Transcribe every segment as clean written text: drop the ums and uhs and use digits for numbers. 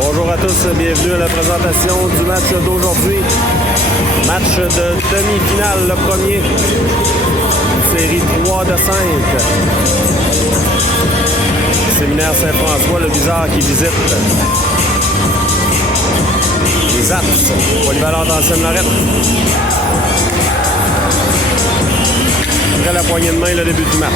Bonjour à tous, bienvenue à la présentation du match d'aujourd'hui. Match de demi-finale, le premier. Série 3 de 5. Séminaire Saint-François, le Bizarre qui visite les Apps, polyvalente en Seine-Lorette. Après la poignée de main, le début du match.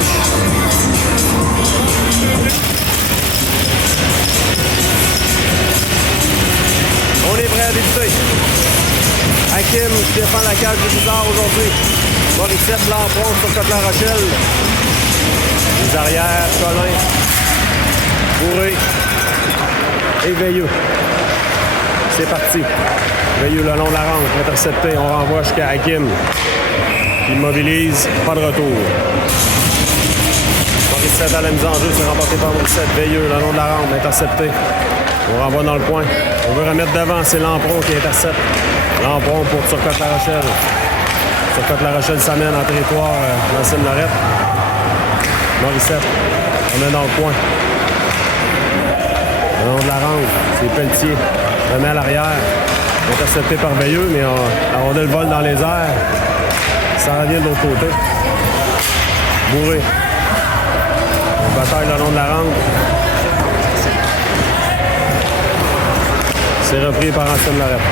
On est prêt à débuter. Hakim qui défend la cage du Bizarre aujourd'hui. Morissette, Lampron sur Côte-la-Rochelle. Les arrières, Colin, Bourré et Veilleux. C'est parti. Veilleux le long de la rampe, intercepté. On renvoie jusqu'à Hakim. Il mobilise, pas de retour. Morissette à la mise en jeu, c'est remporté par Morissette. Veilleux le long de la rampe, intercepté. On renvoie dans le coin. On veut remettre devant, c'est Lampron qui intercepte. Lampron pour Turcotte La Rochelle. Turcotte La Rochelle s'amène en territoire dans Seine-Lorette. Morissette, on met dans le coin. Le long de la rampe, c'est Pelletier. Remet à l'arrière. Intercepté par Veilleux, mais la rondelle vole dans les airs. Ça revient de l'autre côté. Bourré. On bataille le long de la rampe. C'est repris par Antoine Lorette.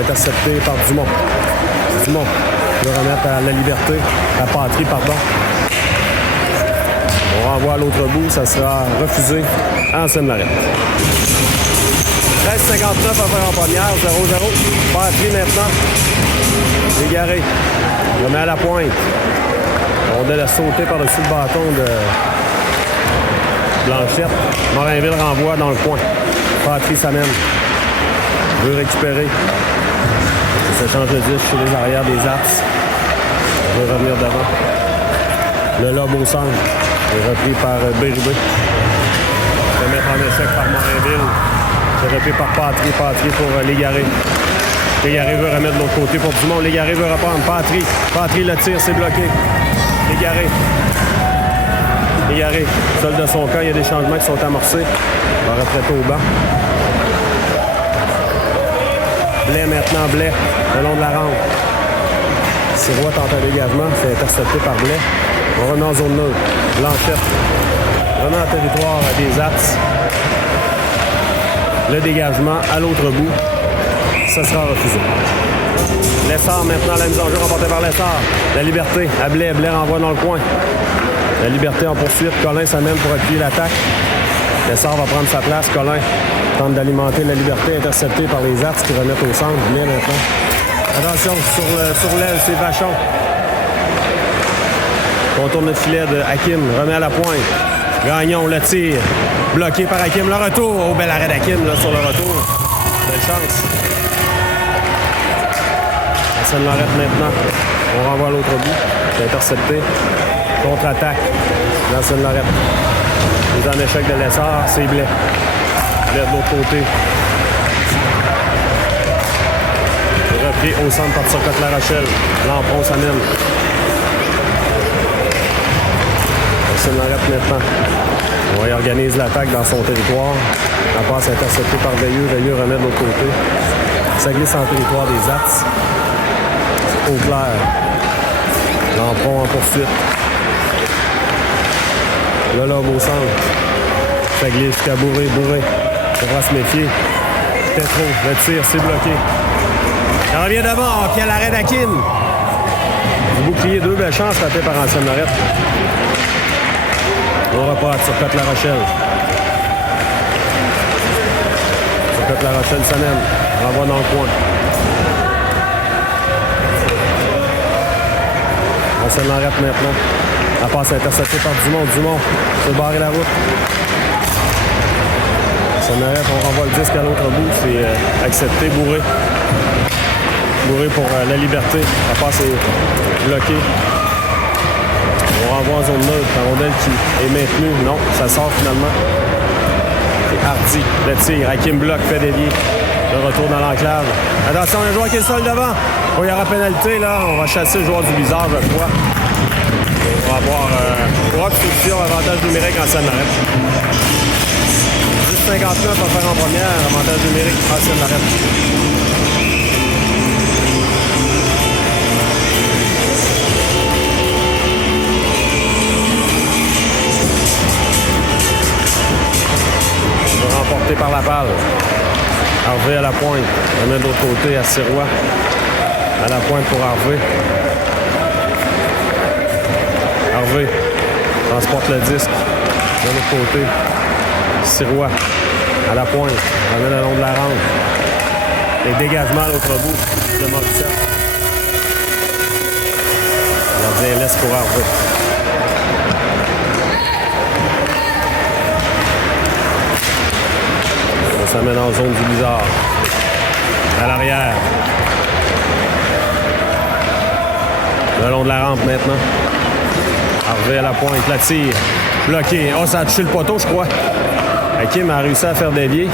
Intercepté par Dumont. Dumont veut remettre à la liberté, à Patry, pardon. On renvoie à l'autre bout, ça sera refusé en Seine-Lorette. 13,59 à faire en première, 0-0. Patry maintenant. Égaré. Il remet à la pointe. On a sauté par-dessus le bâton de Blanchette. Morinville renvoie dans le coin. Patry s'amène. Veut récupérer. Ça change de 10 chez les arrières des Apps. On veut revenir devant. Le lobe au centre est repris par Bérubé. Se mettre en échec par Morinville. C'est repris par Patry. Patry pour Légaré. Légaré veut remettre de l'autre côté pour Dumont. Légaré veut reprendre. Patry. Patry le tire, c'est bloqué. Légaré. Légaré, seul de son camp, il y a des changements qui sont amorcés. On va retraiter au banc. Blais maintenant, Blais, le long de la rampe. Sirois tente un dégagement, c'est intercepté par Blais. On remet en zone neutre. Blanchette remet en territoire des Apps. Le dégagement à l'autre bout, ça sera refusé. Lessard maintenant, la mise en jeu remportée par Lessard. La liberté à Blais, Blais renvoie dans le coin. La liberté en poursuite. Colin s'amène pour appuyer l'attaque. Lessard va prendre sa place. Colin tente d'alimenter la liberté, interceptée par les Arts qui remettent au centre. Bien maintenant. Attention, sur l'aile, c'est Vachon. Contourne le filet de Hakim. Remet à la pointe. Gagnon le tire. Bloqué par Hakim. Le retour. Oh, bel arrêt d'Hakim là, sur le retour. Belle chance. La Seine-Lorette maintenant. On renvoie à l'autre bout. C'est intercepté. Contre-attaque dans Seine-Lorette. Les en échec de Lessard, c'est Blais. Blais de l'autre côté. Repris au centre par Turcotte La Rochelle. Lampron s'amène. Seine-Lorette maintenant. On réorganise l'attaque dans son territoire. La passe interceptée par Veilleux. Veilleux remet de l'autre côté. Ça glisse en territoire des Arts. Au clair. Lampron en poursuite. Le lobe au centre. Ça glisse jusqu'à Bourré. Bourré. Il devra se méfier. Petro, le tir, c'est bloqué. Il revient devant. Quel arrêt d'Hakim. Du bouclier, 2 belles chances ratées par Antoine Lorette. On repart sur Turcotte La Rochelle. Turcotte La Rochelle s'amène. Renvoie dans le coin. Antoine Lorette maintenant. La passe interceptée par Dumont. Dumont peut barrer la route. Seine-Lorette, on renvoie le disque à l'autre bout. C'est accepté. Bourré. Bourré pour la liberté. La passe est bloquée. On renvoie en zone neutre. La rondelle qui est maintenue. Non, ça sort finalement. C'est Hardy. Le tir. Hakim bloque, fait dévier. Le retour dans l'enclave. Attention, il y a un joueur qui est seul devant. Oh, il y aura pénalité là. On va chasser le joueur du Bizarre, je crois. On va avoir droite position, avantage numérique en Seine-Lorette. à faire en première. Avantage numérique, Ancienne Lorette. Remporté par la balle. Harvey à la pointe. On met de l'autre côté à Sirois. À la pointe pour Harvey. Harvey transporte le disque. De l'autre côté. Sirois à la pointe. On met le long de la rampe. Et dégagement à l'autre bout de Morissette. Gardien laisse pour Harvey. On s'amène en zone du bizarre. À l'arrière. Le long de la rampe maintenant. Harvey à la pointe, la tire. Bloqué. Oh, ça a touché le poteau, je crois. Hakim a réussi à faire dévier.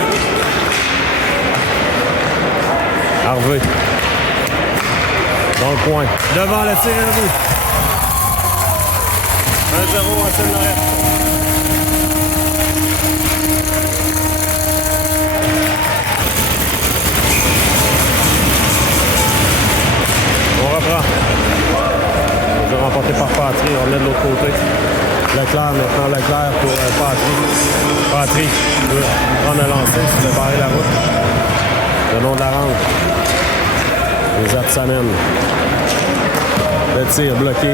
Harvey. Dans le coin. Devant le tir à bout. 1-0 à Seine-Lorette. On reprend. On va remporter par Patry. On est de l'autre côté. Leclerc maintenant. Leclerc pour Patry. Patry veut prendre un lancer. Se barrer la route. Le long de la rampe. Les apps s'amènent. Le tir bloqué.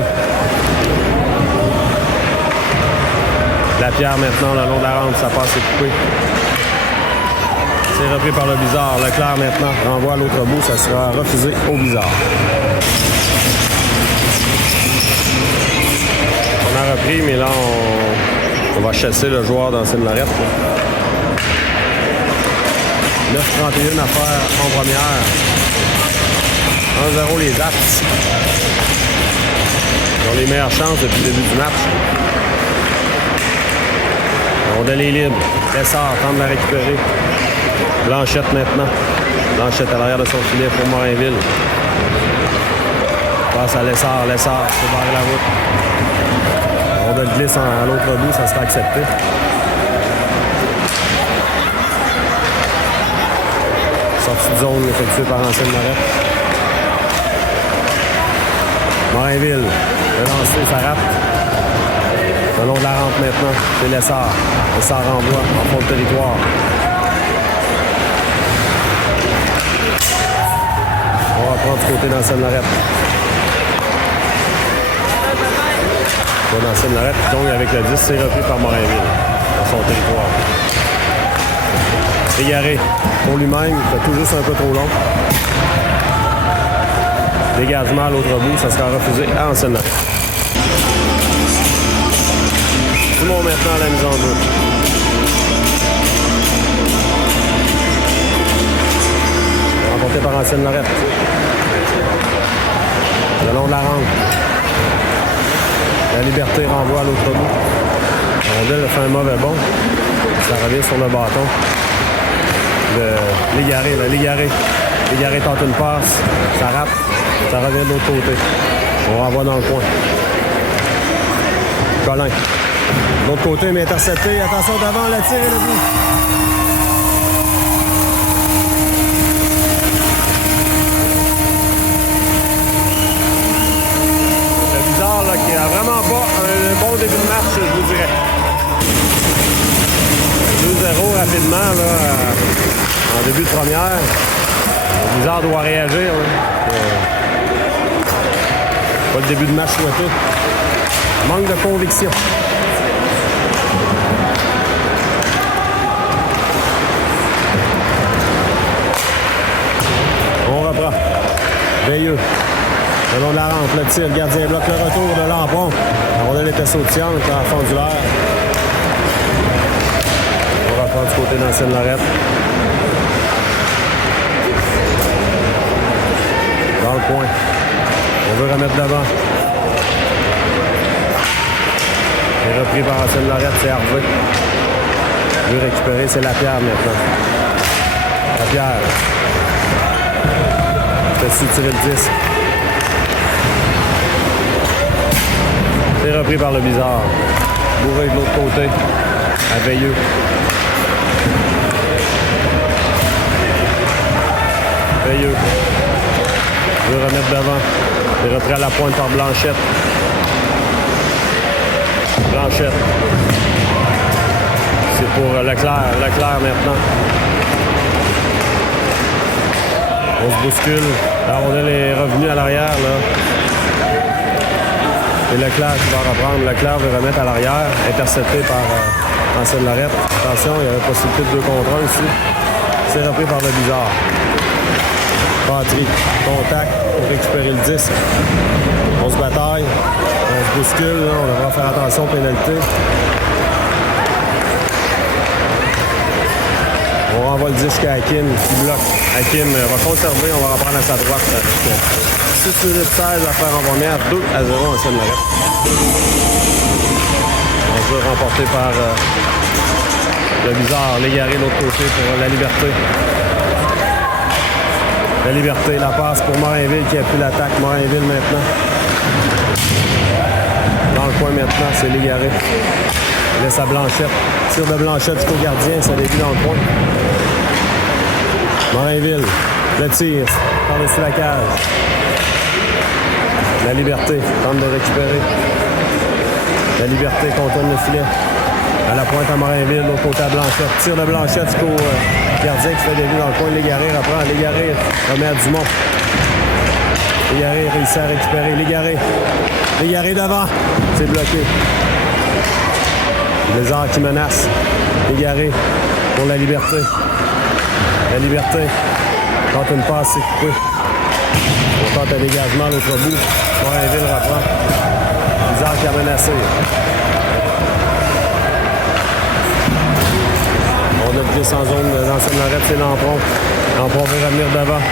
La pierre maintenant, le long de la rampe, ça passe et coupé. C'est repris par le bizarre. Leclerc maintenant renvoie à l'autre bout, ça sera refusé au bizarre. On a repris, mais là, on va chasser le joueur dans Seine-Lorette. 9-31 à faire en première. 1-0 les Apps. Ils ont les meilleures chances depuis le début du match. Rondelle est libre. Lessard tente de la récupérer. Blanchette maintenant. Blanchette à l'arrière de son filet pour Morinville. Passe à Lessard. Lessard se barrer la route. Rondelle glisse à l'autre bout, ça sera accepté. Sortie de zone effectuée par Ancienne Lorette. Morinville, le lancer, ça rate. Le long de la rampe maintenant, c'est Lessard. Lessard renvoie en fond de territoire. On va prendre du côté d'Ancienne Lorette. D'Ancienne Lorette, donc avec le 10, c'est repris par Morinville dans son territoire. Égaré pour lui-même, il fait tout juste un peu trop long. Dégagement à l'autre bout, ça sera refusé à Ancienne Lorette. Tout le monde maintenant à la mise en jeu. Remporté par Ancienne Lorette. Le long de la rampe. La Liberté renvoie à l'autre bout. Rondelle fait un mauvais bond. Ça revient sur le bâton. Légaré. Légaré tente une passe. Ça rate. Ça revient de l'autre côté. On renvoie dans le coin. Colin. De l'autre côté, mais intercepté. Attention devant, le tir et le but. C'est bizarre, là, qui a vraiment pas un bon début de match, je vous dirais. 2-0 rapidement, là, en début de première. Le bizarre doit réagir, là. Pas le début de match souhaité. Manque de conviction. On reprend. Veilleux. Le long de la rampe, le tir, le gardien bloque le retour de Lampron. La rondelle était sautillante en fond du l'air. On reprend du côté d'Ancienne Lorette. Dans le coin. On veut remettre devant. C'est repris par Ancienne Lorette, c'est Harvey. Il veut récupérer, c'est Lapierre maintenant. Lapierre. Fait tirer le disque. C'est repris par le bizarre. Bourré de l'autre côté. À Veilleux. Veilleux. Veut remettre devant. Il repris à la pointe par Blanchette. Blanchette. C'est pour Leclerc. Leclerc maintenant. On se bouscule. La rondelle est revenue à l'arrière. C'est Leclerc qui va reprendre. Leclerc veut remettre à l'arrière. Intercepté par Ancel Lorette. Attention, il y avait possibilité de 2 contre 1 ici. C'est repris par le Bizarre. Patry. Contact pour récupérer le disque. On se bataille. On se bouscule. Là. On devra faire attention aux pénalités. On renvoie le disque à Hakim qui bloque. Hakim va conserver, on va reprendre à sa droite. 6 minutes 16 à faire en première, 2-0 en scène l'arrêt. On se remporté par le Bizarre, Légaré de l'autre côté pour la Liberté. La Liberté, la passe pour Morinville qui a pris l'attaque. Morinville maintenant. Dans le coin maintenant, c'est Légaré. Il laisse à Blanchette. Tire de Blanchette jusqu'au gardien, ça débute dans le coin. Morinville, le tir, par-dessus la cage. La Liberté, tente de récupérer. La Liberté contourne le filet. À la pointe à Morinville, l'autre côté à Blanchette. Tire de Blanchette jusqu'au gardien qui fait début dans le coin. Légaré reprend. Légaré remet à Dumont. Légaré réussit à récupérer. Légaré. Légaré devant. C'est bloqué. Lézard qui menace. Égaré pour la Liberté. La Liberté. Tente une passe, c'est coupé. On tente un dégagement à l'autre bout. Morinville reprend. Lézard qui a menacé. On a pris sans zone dans cette arrête, c'est Lampron. Lampron veut revenir devant.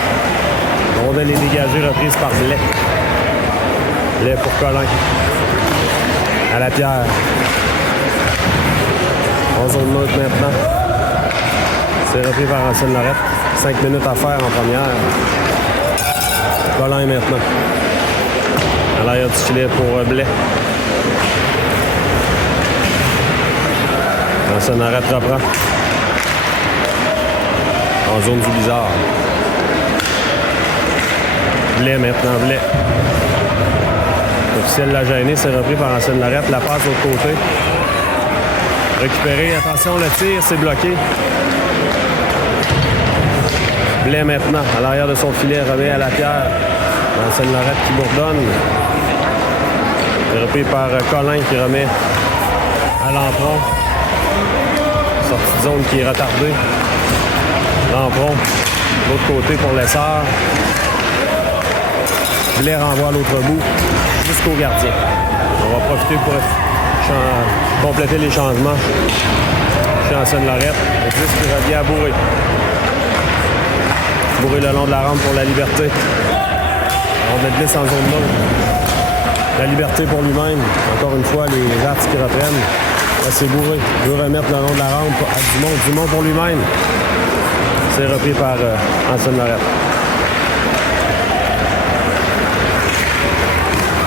La rondelle est dégagée, reprise par Blais. Blais pour Colin. À la Pierre. En zone neutre maintenant. C'est repris par Ancel Lorette. 5 minutes à faire en première. Colin maintenant. À l'arrière du filet pour Blais. Ancel Lorette reprend. En zone du Bizarre. Blais maintenant, Blais. L'officiel l'a gêné, c'est repris par Ancel Lorette. La passe de l'autre côté. Récupéré, attention, le tir, c'est bloqué. Blais maintenant, à l'arrière de son filet, remet à la pierre. Ancel Lorette qui bourdonne. Repris par Colin qui remet à Lampron. Sortie de zone qui est retardée. Lampron, de l'autre côté pour l'essor. Blais renvoie à l'autre bout, jusqu'au gardien. On va profiter pour compléter les changements. Chez Ancel Lorette. Le 10 qui revient à Bourré. Bourré le long de la rampe pour la Liberté. On met glisse en zone neutre. La Liberté pour lui-même. Encore une fois, les arts qui reprennent. Là, c'est Bourré. Il veut remettre le long de la rampe à Dumont. Dumont pour lui-même. C'est repris par Ancel Lorette.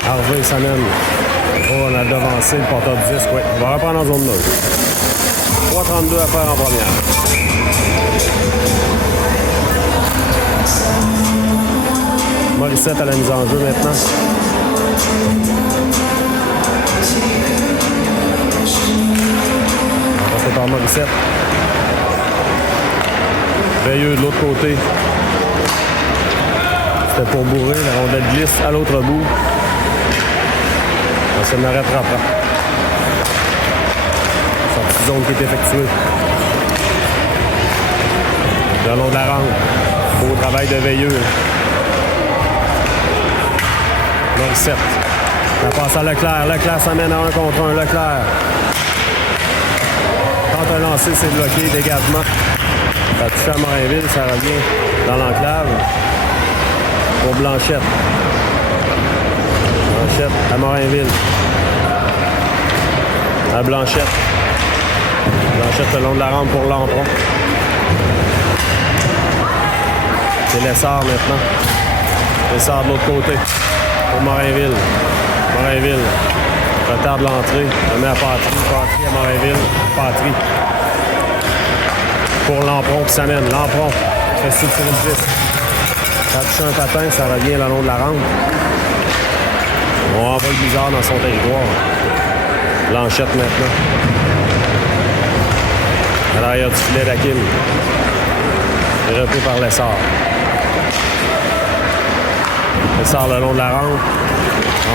Harvey s'amène. Oh, on a devancé le porteur du disque. Oui, on va reprendre en zone neutre. 3,32 à faire en première. Morissette à la mise en jeu maintenant. On va passer par Morissette. Veilleux de l'autre côté. C'était pour Bourré. La rondelle glisse à l'autre bout. Ancel Lorette reprend. Sortie de zone qui est effectuée. Le long de la rampe. Beau travail de Veilleux. Morissette. La passe à Leclerc. Leclerc s'amène à 1 contre 1. Leclerc. Quand un lancé, c'est bloqué. Dégagement. Ça touche à Morinville. Ça revient dans l'enclave. Pour Blanchette. Blanchette à Morinville. À Blanchette. Blanchette le long de la rampe pour Lampron. C'est Lessard maintenant. Lessard de l'autre côté. Pour Morinville. Morinville. Retarde l'entrée. Remet à Patry. Patry à Morinville. Patry. Pour Lampron qui s'amène. Lampron. Fait sur le disque. Ça a touché un patin, ça revient le long de la rampe. On envoie le Bizarre dans son territoire. Blanchette maintenant. À l'arrière du filet d'Hakim. Repris par Lessard. Lessard le long de la rampe.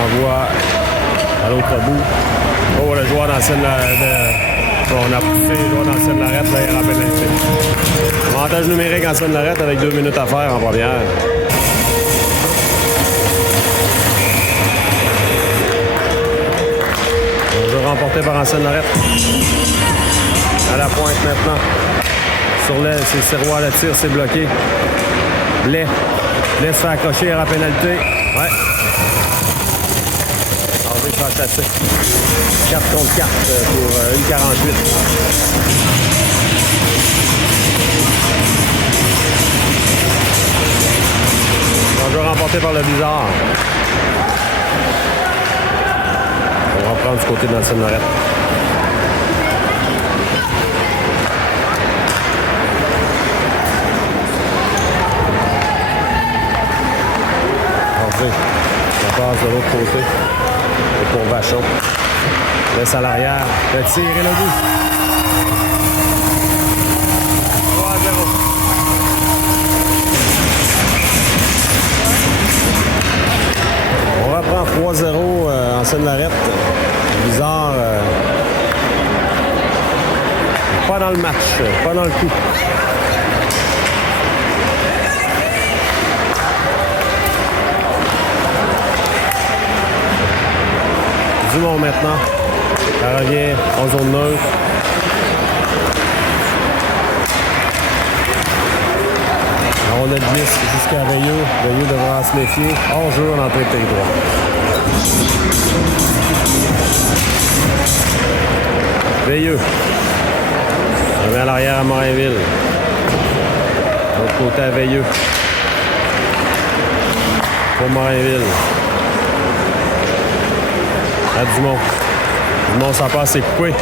Envoie à l'autre bout. Oh, le joueur dans le scène on a poussé le joueur dans le scène l'arrête, là, il rappelle l'infime. Avantage numérique en scène l'arrête avec 2 minutes à faire en première. Un jeu remporté par Ancenne Lorette. À la pointe maintenant. Sur l'aile, c'est Sirois, le tir, c'est bloqué. Blais. Blais se fait accrocher à la pénalité. Ouais. Harvey se fait chasser. 4 contre 4 pour 1,48. Un jeu remporté par le Bizarre. On va reprendre du côté de Ancenne Lorette. On passe de l'autre côté. Et pour Vachon. Laisse à l'arrière. Le tir et le but. 3-0. On reprend 3-0 en Seine-Lorette. Bizarre. Pas dans le match. Pas dans le coup. Dumont maintenant. Ça revient en zone neutre. Alors on a 10 jusqu'à Veilleux. Veilleux devra se méfier. Hors jeu en entrée de territoire. Veilleux. Ça revient à l'arrière à Morinville. L'autre côté à Veilleux. Pour Morinville. À Dumont. Dumont, ça passe, c'est coupé.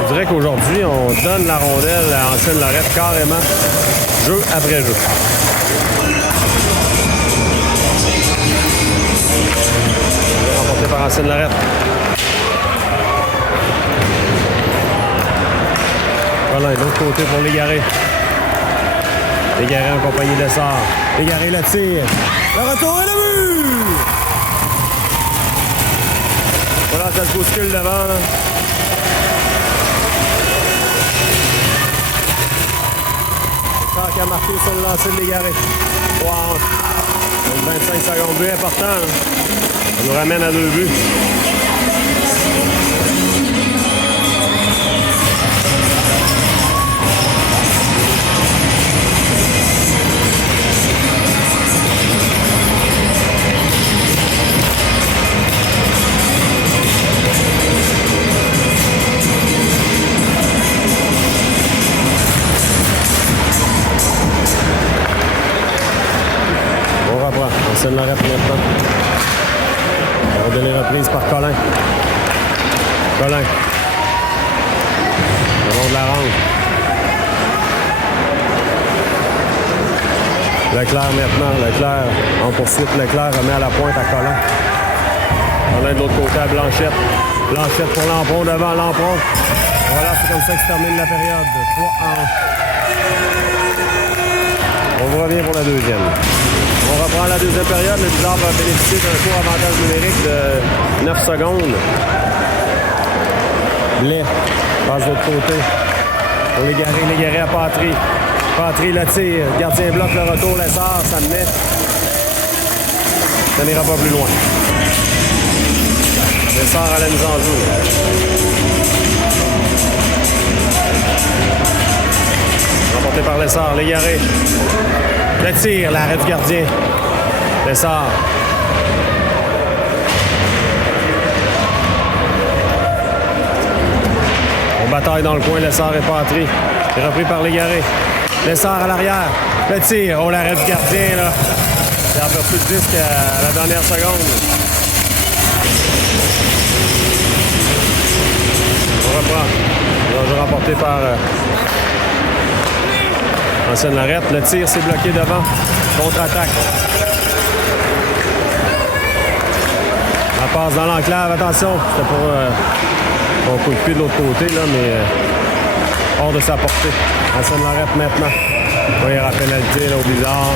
Je dirais qu'aujourd'hui, on donne la rondelle à Ancenne Lorette carrément, jeu après jeu. Remporté par Ancenne Lorette. Voilà, de l'autre côté pour Légaré. Légaré en compagnie de Sard. Légaré le tire. Le retour et le but! Voilà, ça se bouscule devant. Là. Qui a marqué sur le lancer de Légaré. 3-1. 25 secondes. But important. Là. Ça nous ramène à 2 buts. Ancenne Lorette maintenant. On va donner reprise par Colin. Colin. Le long de la rampe. Leclerc maintenant. Leclerc en poursuite. Leclerc remet à la pointe à Colin. Colin de l'autre côté à Blanchette. Blanchette pour Lampron devant Lampron. Voilà, c'est comme ça que se termine la période. 3-1. On vous revient pour la deuxième. On reprend la deuxième période. Le Bizarre va bénéficier d'un court avantage numérique de 9 secondes. Blais passe de l'autre côté. Pour Légaré à Patry. Patry le tire. Gardien bloque le retour. Lessard, ça le met. Ça n'ira pas plus loin. Lessard à la mise en jeu. Remporté par Lessard. Légaré. Le tir, l'arrêt du gardien. Lessard. On bataille dans le coin, Lessard et Patry. C'est repris par Légaré. Lessard à l'arrière. Le tir. Oh, l'arrêt du gardien, là. C'est un peu plus de disque à la dernière seconde. On reprend. Le jeu remporté par Ancienne Lorette. Le tir, c'est bloqué devant. Contre-attaque. La passe dans l'enclave. Attention, c'était pour un coup de pied de l'autre côté, là, mais hors de sa portée. Ancienne Lorette maintenant. Il va y avoir pénalité là, au Blizzard.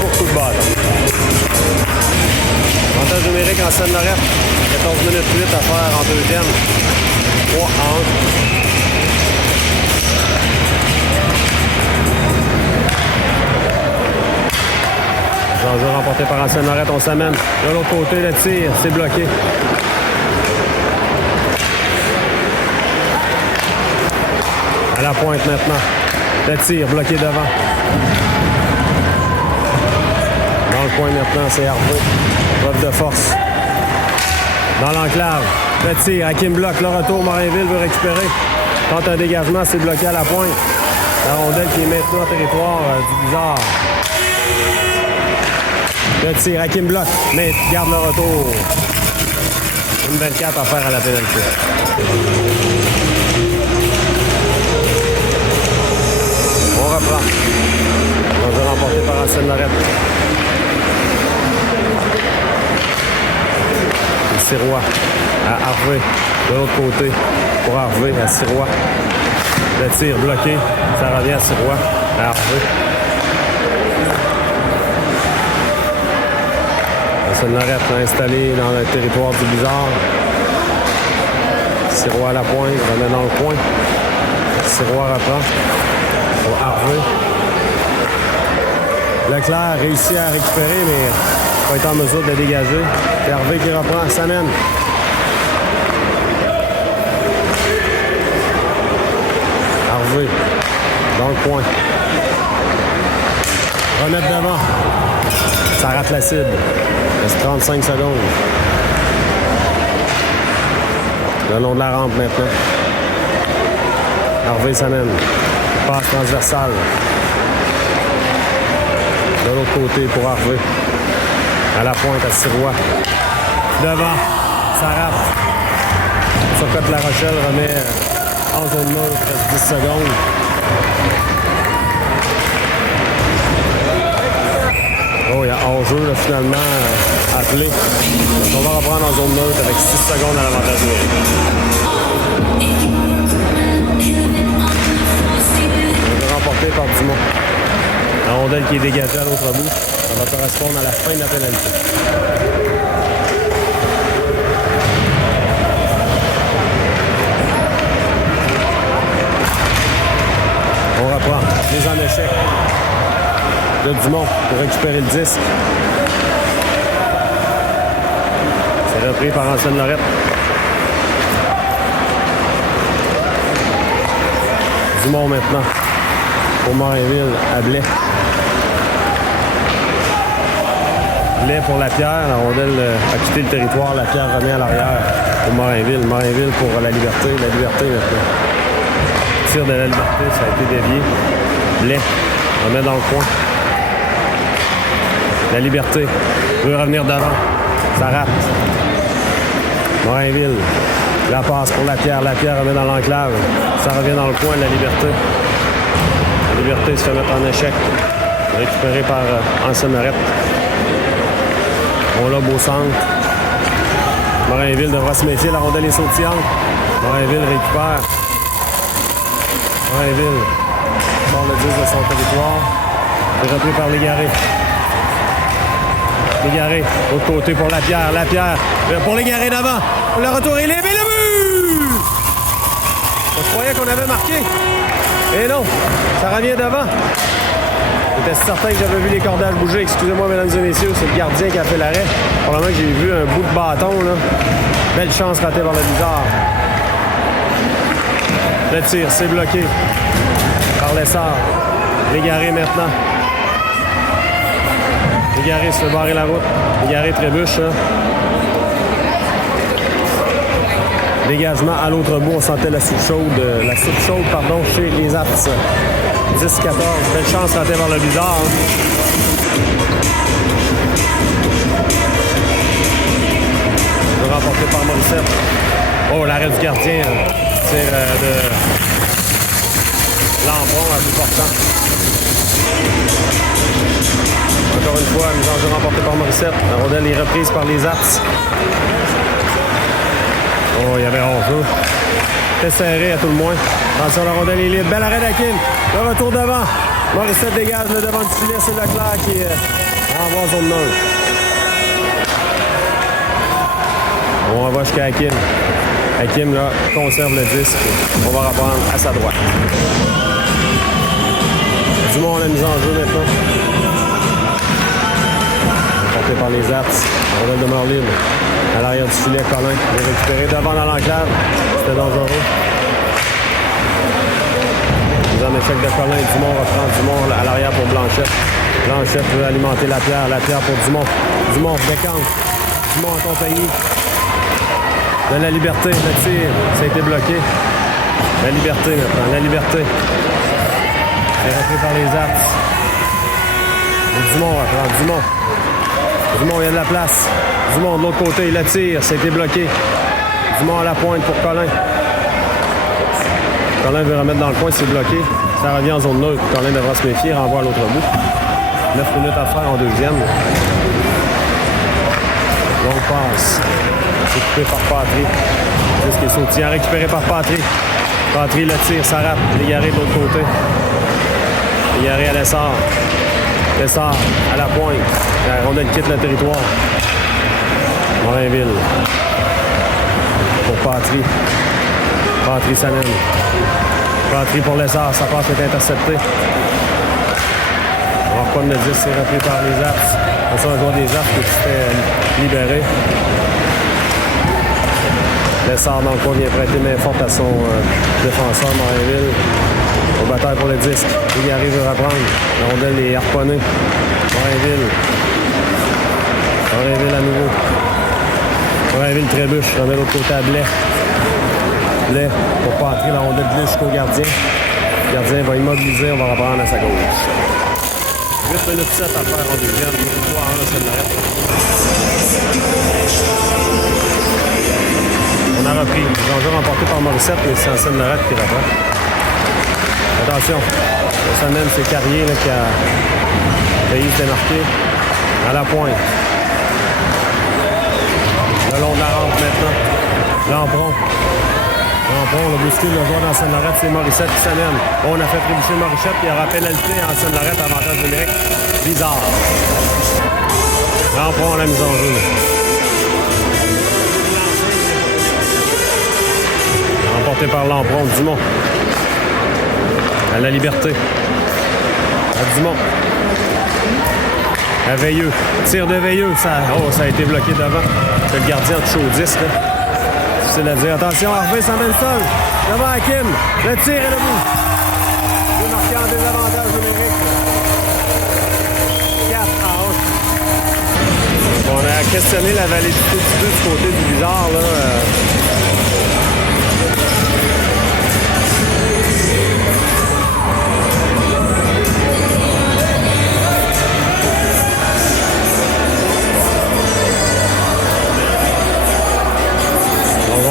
Pour coup de bâton. Avantage numérique en Seine-Lorette. 14 minutes 8 à faire en deuxième. 3 à 1. Danger remporté par Seine-Lorette. On s'amène de l'autre côté. Le tir, c'est bloqué. À la pointe maintenant. Le tir bloqué devant. Dans le coin maintenant, c'est Harvey. Preuve de force. Dans l'enclave. Le tir. Hakim bloque. Le retour. Morinville veut récupérer. Tente un dégagement. C'est bloqué à la pointe. La rondelle qui est maintenant en territoire du Blizzard. Le tir. Hakim bloque. Mais garde le retour. Une 24 à faire à la pénalité. On reprend. On va remporter par Ancienne Lorette. Sirois à Harvey. De l'autre côté, pour Harvey à Sirois. Le tir bloqué. Ça revient à Sirois, à Harvey. Ancienne Lorette installé dans le territoire du Blizzard. Sirois à la pointe, remet dans le coin. Sirois reprend. Pour Harvey. Leclerc réussit à récupérer, mais pas été en mesure de la dégager. C'est Harvey qui reprend, s'amène. Harvey, dans le coin. Remettre devant. Ça rate la cible. Il reste 35 secondes. Le long de la rampe maintenant. Harvey s'amène. Passe transversale. De l'autre côté pour Harvey. À la pointe à Sirois. Devant. Ça rate. Surcote La Rochelle remet en zone neutre. Reste 10 secondes. Oh, il y a hors-jeu là, finalement appelé. Donc, on va reprendre en zone neutre avec 6 secondes à l'avantage numérique. Remporté par Dumont. La rondelle qui est dégagée à l'autre bout. Ça va correspondre à la fin de la pénalité. On reprend. Mise en échec de Dumont pour récupérer le disque. C'est repris par Ancienne Lorette. Dumont maintenant. Pour Morinville, à Blais. Blais pour Lapierre. La rondelle a quitté le territoire. Lapierre remet à l'arrière pour Morinville. Morinville pour la Liberté. La Liberté maintenant. Tir de la Liberté, ça a été dévié. Blais remet dans le coin. La Liberté veut revenir devant. Ça rate. Morinville. La passe pour Lapierre. Lapierre remet dans l'enclave. Ça revient dans le coin de la Liberté. La Liberté se fait mettre en échec. Récupéré par Ancienne Lorette. On lobe au centre. Morinville devra se méfier. La rondelle est sautillante. Morinville récupère. Morinville sort le 10 de son territoire. C'est repris par Légaré. Légaré, autre côté pour Lapierre. Lapierre pour Légaré d'avant. Le retour est libre et le but! Je croyais qu'on avait marqué. Et non, ça revient devant. J'étais certain que j'avais vu les cordages bouger. Excusez-moi, mesdames et messieurs, c'est le gardien qui a fait l'arrêt. Probablement que j'ai vu un bout de bâton. Là. Belle chance ratée par le Blizzard. Le tir, c'est bloqué par l'essor. Légaré maintenant. Légaré se fait barrer la route. Légaré trébuche. Là. Dégagement à l'autre bout, on sentait la soupe chaude, chez les Apps. 10-14, belle chance ratée par le Blizzard. Remporté par Morissette. Oh, l'arrêt du gardien. Tir de Lampe. Lampron à plus portant. Encore une fois, mise en jeu remportée par Morissette. La rondelle est reprise par les Arts. Oh, il y avait hors-jeu. Très serré à tout le moins. Attention, la rondelle est libre. Bel arrêt d'Hakim. Le retour devant. Morissette dégage le devant du filet. C'est Leclerc qui renvoie en zone neutre. On renvoie jusqu'à Hakim. Hakim, là, conserve le disque. On va reprendre à sa droite. Dumont, la mise en jeu maintenant. Porté par les Arts. Rondelle demeure libre. À l'arrière du filet, Colin. Il est récupéré devant dans l'enclave. C'était dangereux. Mise en échec de Colin. Dumont reprend Dumont à l'arrière pour Blanchette. Blanchette veut alimenter Lapierre. Lapierre pour Dumont. Dumont décante. Dumont en compagnie de la Liberté. Le tir, ça a été bloqué. La Liberté maintenant. La Liberté. C'est repris par les Arts. Et Dumont reprend. Dumont. Dumont, il y a de la place. Dumont de l'autre côté, il le tire. Ça a été bloqué. Dumont à la pointe pour Colin. Colin veut remettre dans le coin, c'est bloqué. Ça revient en zone neutre. Colin devra se méfier, renvoie à l'autre bout. 9 minutes à faire en deuxième. Longue passe. C'est coupé par Patry. Disque est sautillant, récupéré par Patry. Patry le tire, ça rate. Légaré de l'autre côté. Légaré à l'essor. L'essor à la pointe. La rondelle quitte le territoire. Morinville. Pour Patry. Patry Sanen. Patry pour l'essor. Sa passe est interceptée. On reprend le 10, c'est repris par les Arts. C'est un joueur des Arts qui se fait libérer. L'essor dans le coin vient prêter main forte à son défenseur Morinville. Au bataille pour le disque. Il arrive à reprendre. La rondelle est harponnée. Morinville. Morinville à nouveau. Morinville trébuche. Remet l'autre côté à Blais. Blais pour pas entrer la rondelle de jusqu'au gardien. Le gardien va immobiliser. On va reprendre à sa gauche. 8 minutes 7 à faire en deuxième. On a repris. L'enjeu remporté par Morissette, mais c'est Anselme-Lorette qui reprend. Attention. La semaine, c'est Carrier là, qui a failli se démarquer. À la pointe. Le long de la rampe maintenant. Lampron. Lampron, le bouscule, le joueur d'Anselme-Lorette, c'est Morissette qui s'amène. On a fait trébucher Morissette, puis il y aura pénalité à Anselme-Lorette, avantage numérique. Bizarre. Lampron, la mise en jeu. Remporté par Lampron, Dumont. À la Liberté. À Dumont. À Veilleux. Tir de Veilleux. Ça a été bloqué devant. Le gardien touche au disque. C'est à dire. Attention, Harvey s'emmène seul. Devant Hakim. Le tir est debout. C'est marqué en désavantage numérique. 4 à 1. On a questionné la validité du côté du Blizzard. Là.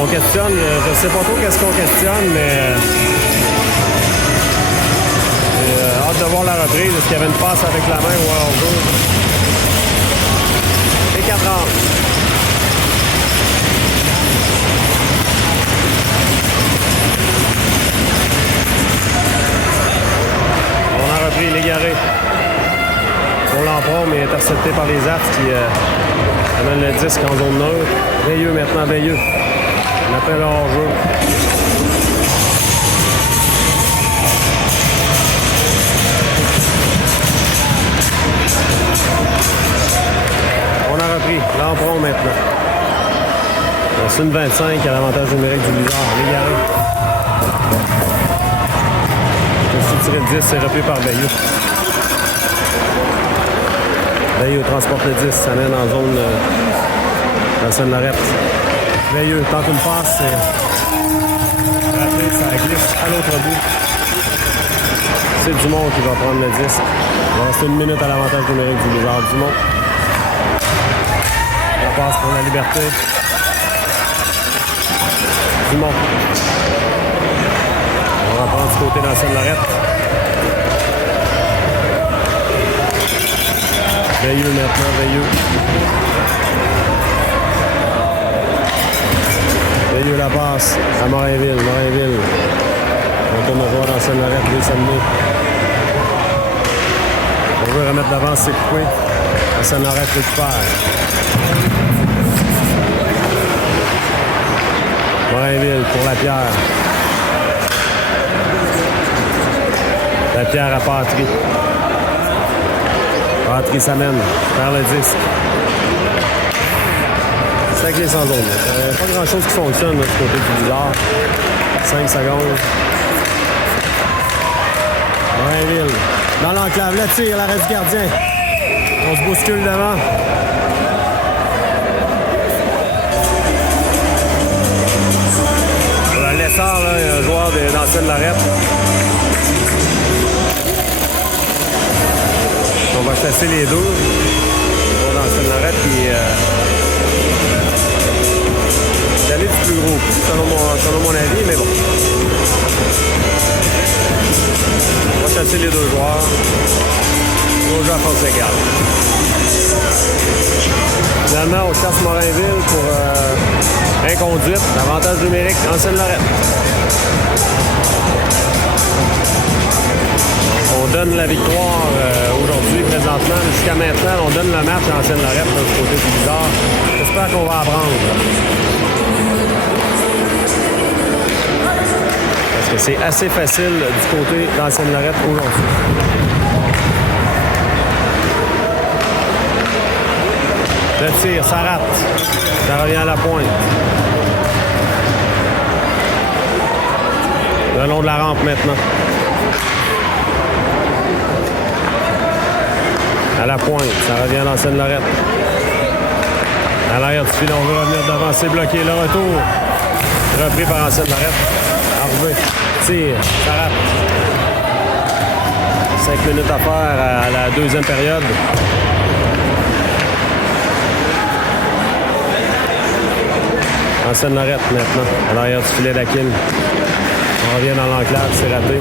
On questionne, je ne sais pas trop qu'est-ce qu'on questionne, mais hâte de voir la reprise. Est-ce qu'il y avait une passe avec la main ou en jeu? Et 4 ans. On a repris Légaré. On l'emprunte, mais intercepté par les Arts qui amènent le disque en zone neutre. Veilleux maintenant, Veilleux. On appelle hors-jeu. On a repris. Lampron maintenant. C'est une 25 à l'avantage numérique du Blizzard. Légaré. Le tiré de 10, c'est repris par Veilleux. Veilleux transporte le 10, ça mène en zone Anselme-Lorette. Veilleux tente une passe, rapide, ça glisse à l'autre bout. C'est Dumont qui va prendre le disque. Il va rester une minute à l'avantage numérique du Blizzard. Dumont. La passe pour la Liberté. Dumont. On va prendre du côté d'Anselme-Lorette. Veilleux maintenant, Veilleux. Veilleux la passe à Morainville. Morainville. On tourne le joueur dans Sainte-Lorette, les samedis. On veut remettre d'avance, c'est coupé. La Sainte-Lorette récupère. Morainville pour Lapierre. Lapierre à Patry. Patry s'amène vers le disque. C'est avec les sans zone. Pas grand-chose qui fonctionne de ce côté du bizarre. 5 secondes. Morainville. Dans l'enclave. Le tir, l'arrêt du gardien. On se bouscule devant. Dans l'essor, il y a un joueur d'Ancienne Lorette. On va chasser les deux. Le joueur d'Ancienne Lorette qui est allé du plus gros, selon mon avis, mais bon. On va chasser les deux joueurs. Au jeu à force égale. Finalement, on chasse Morainville pour inconduite. Avantage numérique, Ancienne Lorette. On donne la victoire aujourd'hui, présentement. Jusqu'à maintenant, on donne le match à Ancienne Lorette de ce côté du bizarre. J'espère qu'on va apprendre. Parce que c'est assez facile du côté d'Ancienne Lorette aujourd'hui. Le tir, ça rate. Ça revient à la pointe. Le long de la rampe maintenant. À la pointe, ça revient dans Ancienne Lorette. À l'arrière du filet, on veut revenir devant. C'est bloqué. Le retour. Repris par Ancienne Lorette. Arrivé. Tire. Ça rate. 5 minutes à faire à la deuxième période. Ancienne Lorette maintenant, à l'arrière du filet d'Akin. On revient dans l'enclave, c'est raté.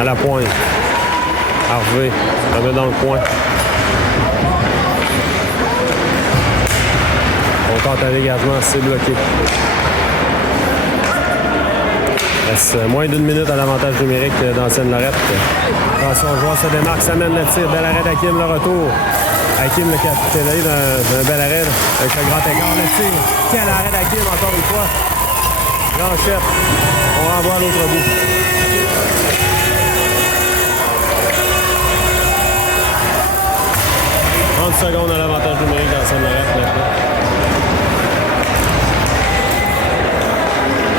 À la pointe. Harvey, remet dans le coin. On tente un dégagement, c'est bloqué. Il reste moins d'une minute à l'avantage numérique d'Ancienne Lorette. Attention, le joueur se démarque, ça mène le tir. Bel arrêt d'Akin, le retour. Hakim, le capitaine, d'un bel arrêt avec un grand écart. Le tir. Quel arrêt d'Hakim, encore une fois. Grand chef. On renvoie à l'autre bout. « 30 secondes à l'avantage numérique dans Ancienne Lorette maintenant.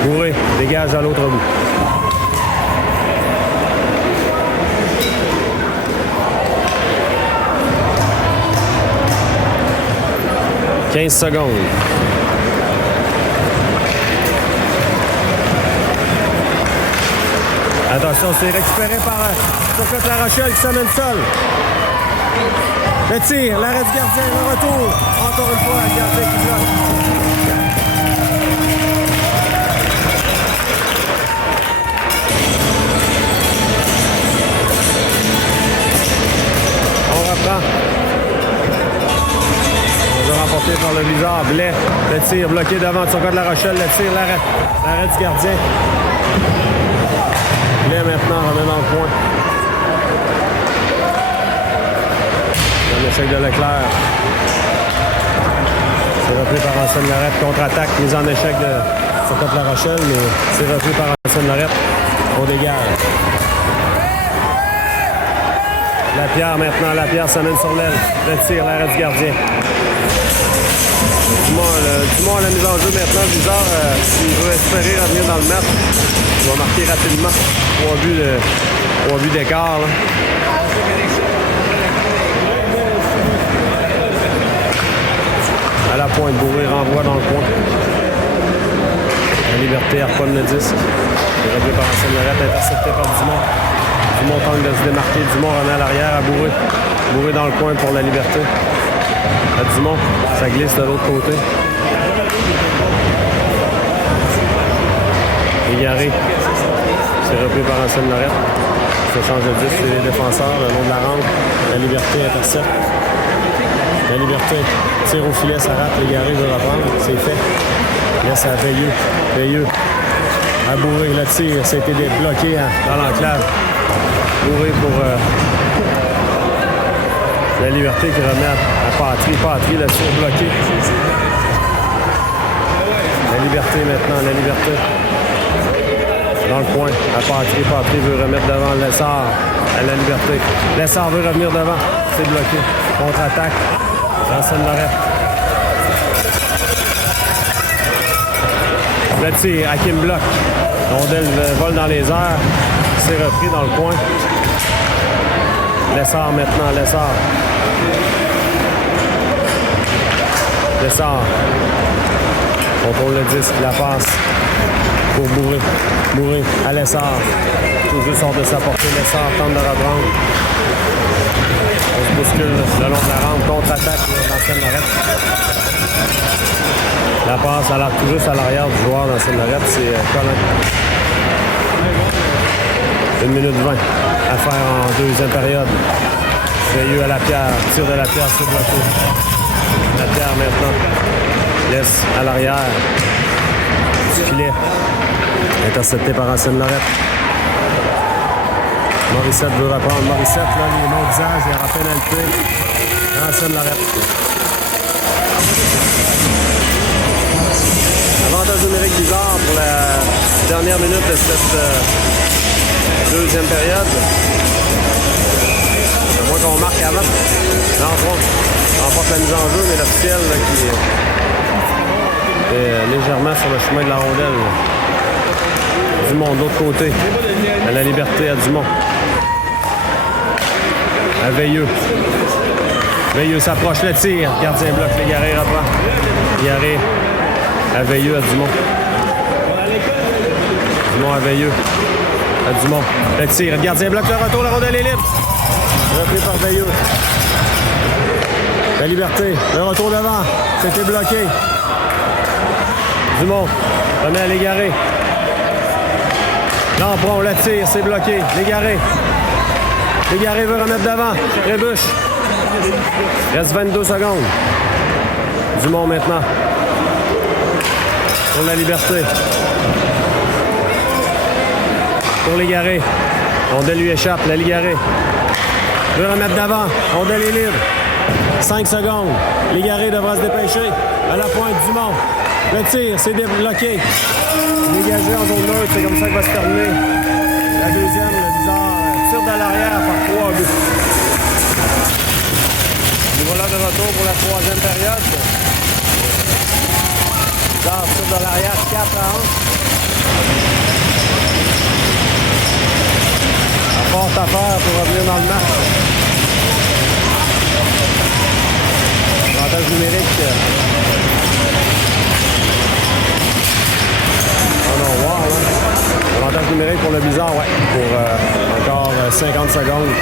Bourré dégage à l'autre bout. « 15 secondes. Attention, c'est récupéré par Turcotte La Rochelle qui s'amène seul. Le tir, l'arrêt du gardien, le retour. Encore une fois, le gardien qui bloque. On reprend. Remporté par le Blizzard. Blais, le tir bloqué devant Turcotte La Rochelle. Le tir, l'arrêt du gardien. Blais maintenant remet dans le coin. Un échec de Leclerc. C'est repris par Ancienne Lorette. Contre-attaque, mise en échec de Turcotte La Rochelle, mais c'est repris par Ancienne Lorette. On dégage. Lapierre maintenant. Lapierre s'amène sur l'aile. Le tir, l'arrêt du gardien. Dumont à la mise en jeu maintenant. Bizarre, s'il veut espérer revenir dans le match, il va marquer rapidement. 3 buts d'écart. Là. À la pointe, Bourré renvoie dans le coin. La Liberté harponne le disque. Dérobé par Ancienne Lorette, intercepté par Dumont. Dumont tente de se démarquer. Dumont remet à l'arrière à Bourré. Bourré dans le coin pour la Liberté. À Dumont, ça glisse de l'autre côté. Égaré. C'est repris par Ancienne Lorette. S'échange de 10 sur les défenseurs. Le long de la rampe. La Liberté intercepte. La Liberté tire au filet, ça rate. Légaré veut reprendre. C'est fait. Laisse à Veilleux. Veilleux. À Bourré, le tir. Ça a été bloqué dans l'enclave. Bourré pour la Liberté qui remet à Patry. Patry, le tir bloqué. La Liberté maintenant. La Liberté. Dans le coin, à Patry. Patry veut remettre devant Lessard à la Liberté. Lessard veut revenir devant. C'est bloqué. Contre-attaque. Ranson-Lorette. Le tir, Hakim bloque. Rondelle vole dans les airs. C'est repris dans le coin. Lessard maintenant. Lessard. Lessard. Contrôle le disque. La passe. Pour Bourré. Bourré à Lessard. Tout juste sort de sa portée. Lessard tente de reprendre. On se bouscule le long de la rampe. Contre-attaque d'Ancienne-Lorette. La passe a l'air tout juste à l'arrière du joueur d'Ancienne-Lorette. C'est Colin. 1 minute 20 à faire en deuxième période. Veilleux à la pierre. Tir de la pierre, c'est bloqué. La pierre maintenant. Laisse à l'arrière. Du filet. Intercepté par Ranson-Lorette. Morissette veut reprendre. Morissette, là, les monts visage, il y aura pénalité. Ranson-Lorette. Avantage numérique bizarre pour la dernière minute de cette deuxième période. À moins qu'on marque avant. Non, on remporte la mise en jeu, mais l'officiel qui est légèrement sur le chemin de la rondelle. Dumont de l'autre côté. À la Liberté à Dumont. À Veilleux. Veilleux s'approche, le tir. Gardien bloque, Légaré reprend. Légaré à Veilleux à Dumont. Dumont à Veilleux. À Dumont. Le tir. Le gardien bloque le retour. La rondelle est libre. Repris par Veilleux. La Liberté. Le retour devant. C'était bloqué. Dumont. Remet à Légaré. Lampron, le tire, c'est bloqué. Légaré. Légaré veut remettre devant. Trébuche. Reste 22 secondes. Dumont maintenant. Pour la Liberté. Pour Légaré. Rondelle lui échappe. La Légaré. Veut remettre d'avant. Rondelle est libre. 5 secondes. Légaré devra se dépêcher. À la pointe Dumont. Le tir, c'est débloqué. Dégagé en zone neutre, c'est comme ça que va se terminer. La deuxième, le bizarre, tire de l'arrière par 3 buts. Nous voilà de retour pour la troisième période. Bizarre, tire de l'arrière, 4-1. À forte affaire pour revenir dans le match. Avantage numérique. Avantage numérique pour le bizarre, ouais. Pour encore 50 secondes.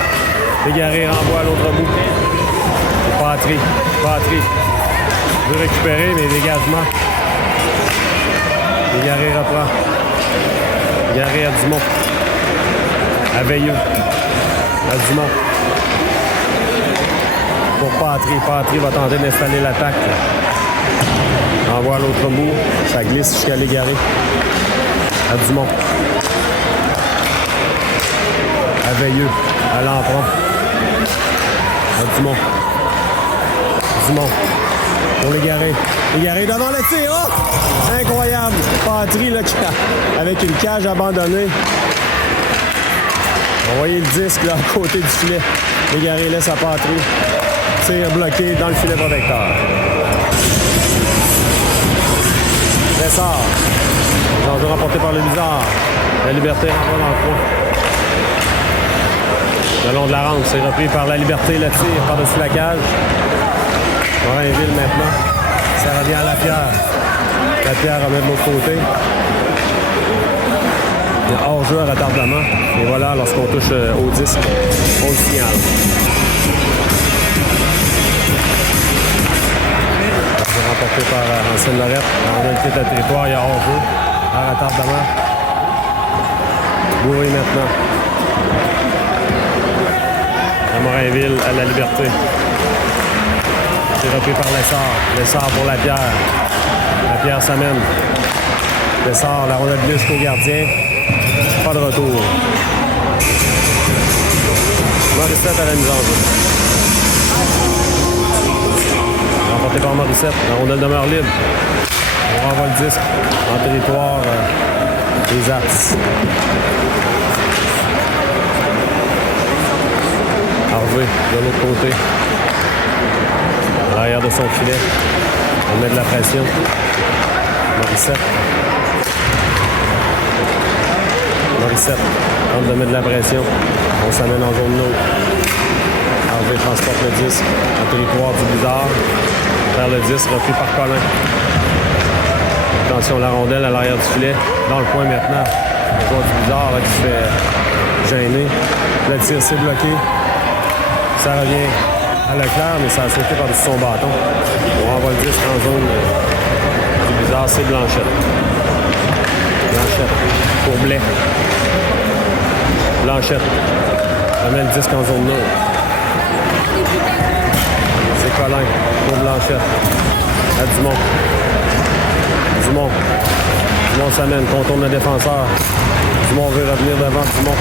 Légaré renvoie à l'autre bout. Et Patry. Patry veut récupérer, mais dégagement. Légaré reprend. Légaré à Dumont. À Veilleux. À Dumont. Pour Patry. Patry va tenter d'installer l'attaque. Envoie à l'autre bout. Ça glisse jusqu'à Légaré. À Dumont. À Veilleux. À Lampron. À Dumont. Dumont. Pour Légaré. Légaré devant le tir. Oh! Incroyable. Patry, là, avec une cage abandonnée. On voyait le disque là, à côté du filet. Légaré laisse à Patry. Tir bloqué dans le filet protecteur. Lessard. L'enjeu remporté par le bizarre. La Liberté renvoie dans le coin. Le long de la rampe, c'est repris par la Liberté. Le tir par-dessus la cage. Morinville maintenant. Ça revient à la pierre. La pierre remet de l'autre côté. Il y a hors-jeu à retardement. Et voilà, lorsqu'on touche au disque, on le signale. Remporté par Ranson-Lorette. En réalité de territoire, il y a hors-jeu. À retardement. Bourré maintenant. Morainville, à la Liberté. C'est repris par Lessard. Lessard pour Lapierre. Lapierre s'amène. Lessard, la rondelle glisse au gardien. Pas de retour. Morissette à la mise en jeu. Remporté par Morissette. La rondelle demeure libre. On renvoie le disque en territoire des Aps. Harvey de l'autre côté. À l'arrière de son filet. On met de la pression. Morissette. Morissette tente de mettre de la pression. On s'amène en zone neutre. Harvey transporte le disque en territoire du Blizzard. Vers le disque, repris par Colin. Attention, la rondelle à l'arrière du filet. Dans le coin maintenant. Le joueur du Blizzard là, qui se fait gêner. Le tir s'est bloqué. Ça revient à Leclerc, mais ça a sauté par-dessus son bâton. On renvoie le disque en zone du Blizzard. C'est Blanchette. Blanchette pour Blais. Blanchette ramène le disque en zone neutre. C'est Colin pour Blanchette. À Dumont. Dumont s'amène, contourne le défenseur. Dumont veut revenir devant. Dumont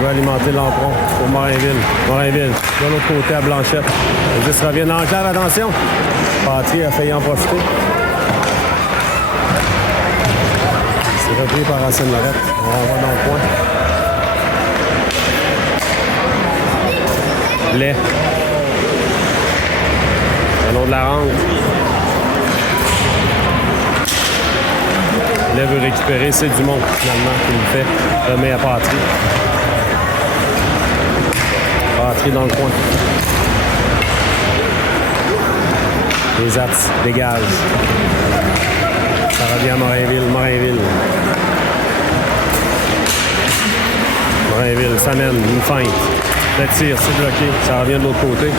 veut alimenter l'emprunt pour Morainville. Morainville, de l'autre côté à Blanchette. Le 10 revient dans le clair, attention. Patry a failli en profiter. C'est repris par Racine Lorette. On renvoie dans le coin. Blais. Le long de la rampe. Blais veut récupérer. C'est Dumont, finalement, qui le fait. Remet à Patry. Patry dans le coin. Les Aps dégagent. Ça revient à Morainville. Morainville s'amène, une feinte. Le tir, c'est bloqué. Ça revient de l'autre côté.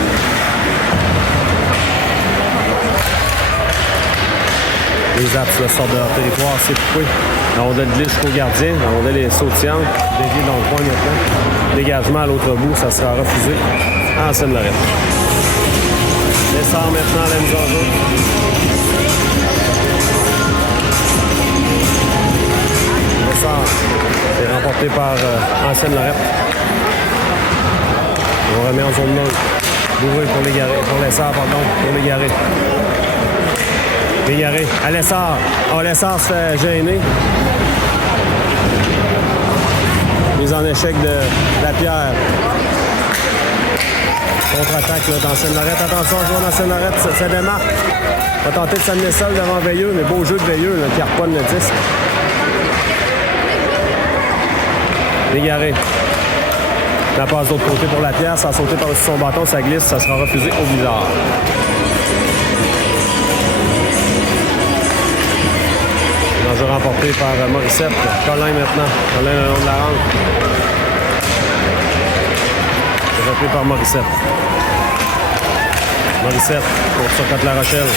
Les Aps sortent de leur territoire, c'est coupé. La rondelle glisse jusqu'au gardien. La rondelle est sautillante. Déviée dans le coin maintenant. Dégagement à l'autre bout, ça sera refusé. En Seine-Lorette. Lessard maintenant à la mise en jeu. Lessard est remporté par Seine-Lorette. On remet en zone neutre. Bourré pour Lessard, pour Légaré. Légaré à Lessard. Lessard se fait gêner. Mise en échec de Lapierre. Contre-attaque là, dans Seine-Lorette. Attention, joueur dans Seine-Lorette, ça démarque. On va tenter de s'amener seul devant Veilleux, mais beau jeu de Veilleux là, qui harponne le disque. Légaré. La passe de l'autre côté pour Lapierre, ça a sauté par-dessus son bâton, ça glisse, ça sera refusé au Blizzard. L'enjeu remporté par Morissette. Colin maintenant. Colin le long de la rampe. C'est repris par Morissette. Morissette pour sur La Rochelle.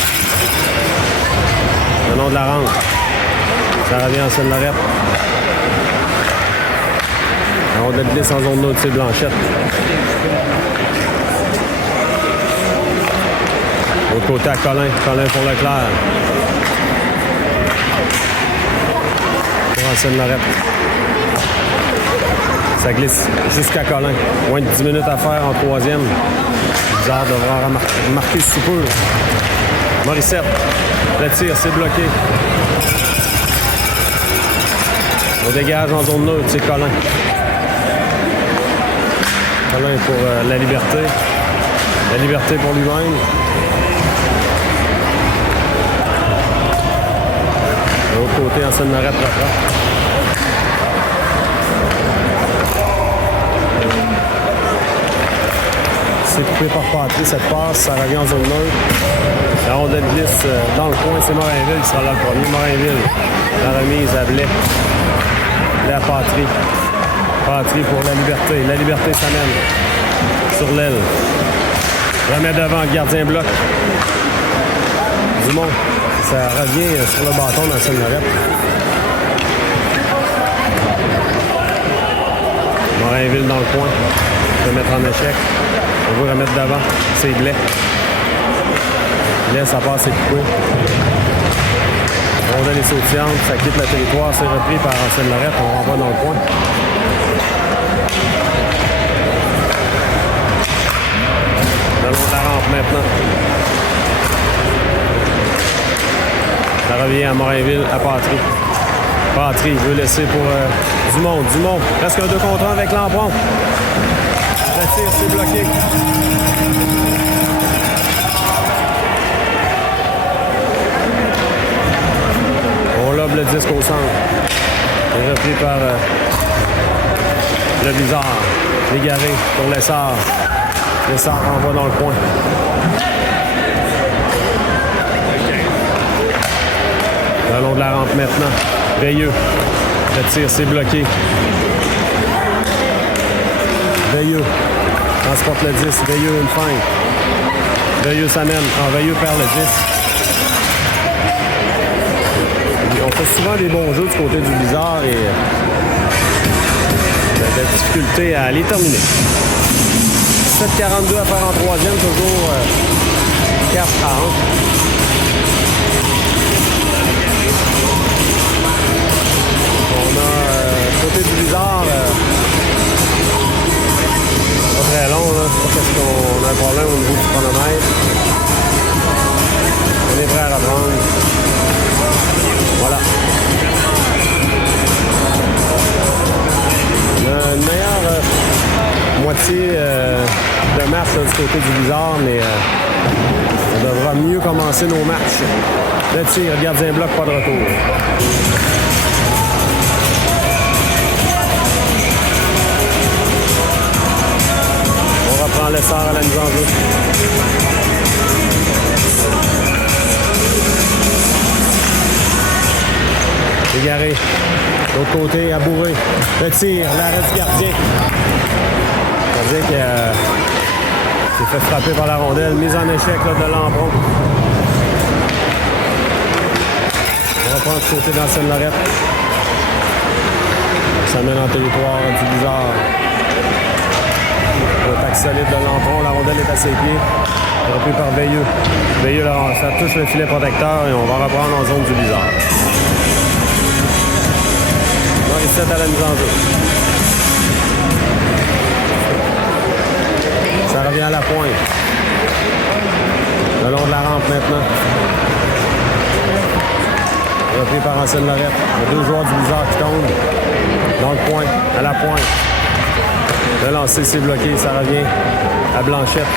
Le long de la rampe. Ça revient en Seine-Lorette. On a glisse en zone neutre, c'est Blanchette. L'autre côté à Colin. Colin pour Leclerc. Pour Seine-Lorette. Ça glisse jusqu'à Colin. Moins de 10 minutes à faire en troisième. Bizarre devra marquer sous peu. Morissette. Le tir, c'est bloqué. On dégage en zone neutre, c'est Colin. Colin pour la Liberté. La Liberté pour lui-même. De l'autre côté, en Seine-Lorette, c'est coupé par Patry, cette passe, ça revient en zone neutre. La rondelle glisse dans le coin, c'est Morainville qui sera là le premier. Morainville, la remise à Blais. Blais à Patry. Patry pour la Liberté. La Liberté s'amène sur l'aile. Remet devant, gardien bloc. Dumont, ça revient sur le bâton dans Seine-Lorette. Morainville dans le coin. On peut mettre en échec. On veut remettre d'avant. C'est Blais. Blais, ça passe, c'est Pico. Rondelle est sautillante. Ça quitte le territoire. C'est repris par Ancienne-Lorette. On renvoie dans le coin. Le long de la rampe maintenant. Ça revient à Morainville, à Patry. Patry veut laisser pour Dumont. Dumont, presque un 2 contre 1 avec Lampron. Le tir, c'est bloqué. On lobe le disque au centre. C'est repris par le Bizarre. Légaré pour Lessard. Lessard renvoie dans le coin. Le long de la rampe maintenant. Veilleux. Le tir, c'est bloqué. Veilleux. Transporte le 10. Veilleux, une fin. Veilleux s'amène. Veilleux perd le 10. On fait souvent des bons jeux du côté du Bizarre et de la difficulté à les terminer. 7,42 à faire en troisième, toujours 4 à 1. On a côté du Bizarre, pas très long, là. Je sais pas parce qu'on a un problème au niveau du chronomètre. On est prêt à reprendre. Voilà. Une meilleure moitié de match là, du côté du Bizarre, mais on devra mieux commencer nos matchs. Le tir, gardien bloc, pas de retour. On reprend l'essor à la mise en jeu. Égaré. De l'autre côté, à bourrer. Le tir, l'arrêt du gardien. Le gardien qui s'est fait frapper par la rondelle. Mise en échec là, de Lampron. On reprend du côté d'Ancienne-Lorette. Ça mène en territoire du Bizarre. Contact solide de Lampron. La rondelle est à ses pieds. Repris par Veilleux. Veilleux, là, ça touche le filet protecteur et on va reprendre en zone du Bizarre. Morissette à la mise en jeu. Ça revient à la pointe. Le long de la rampe maintenant. Repris par Ancienne-Lorette. Il y a 2 joueurs du Bizarre qui tombent. Dans le coin, à la pointe. Le lancer, c'est bloqué. Ça revient à Blanchette.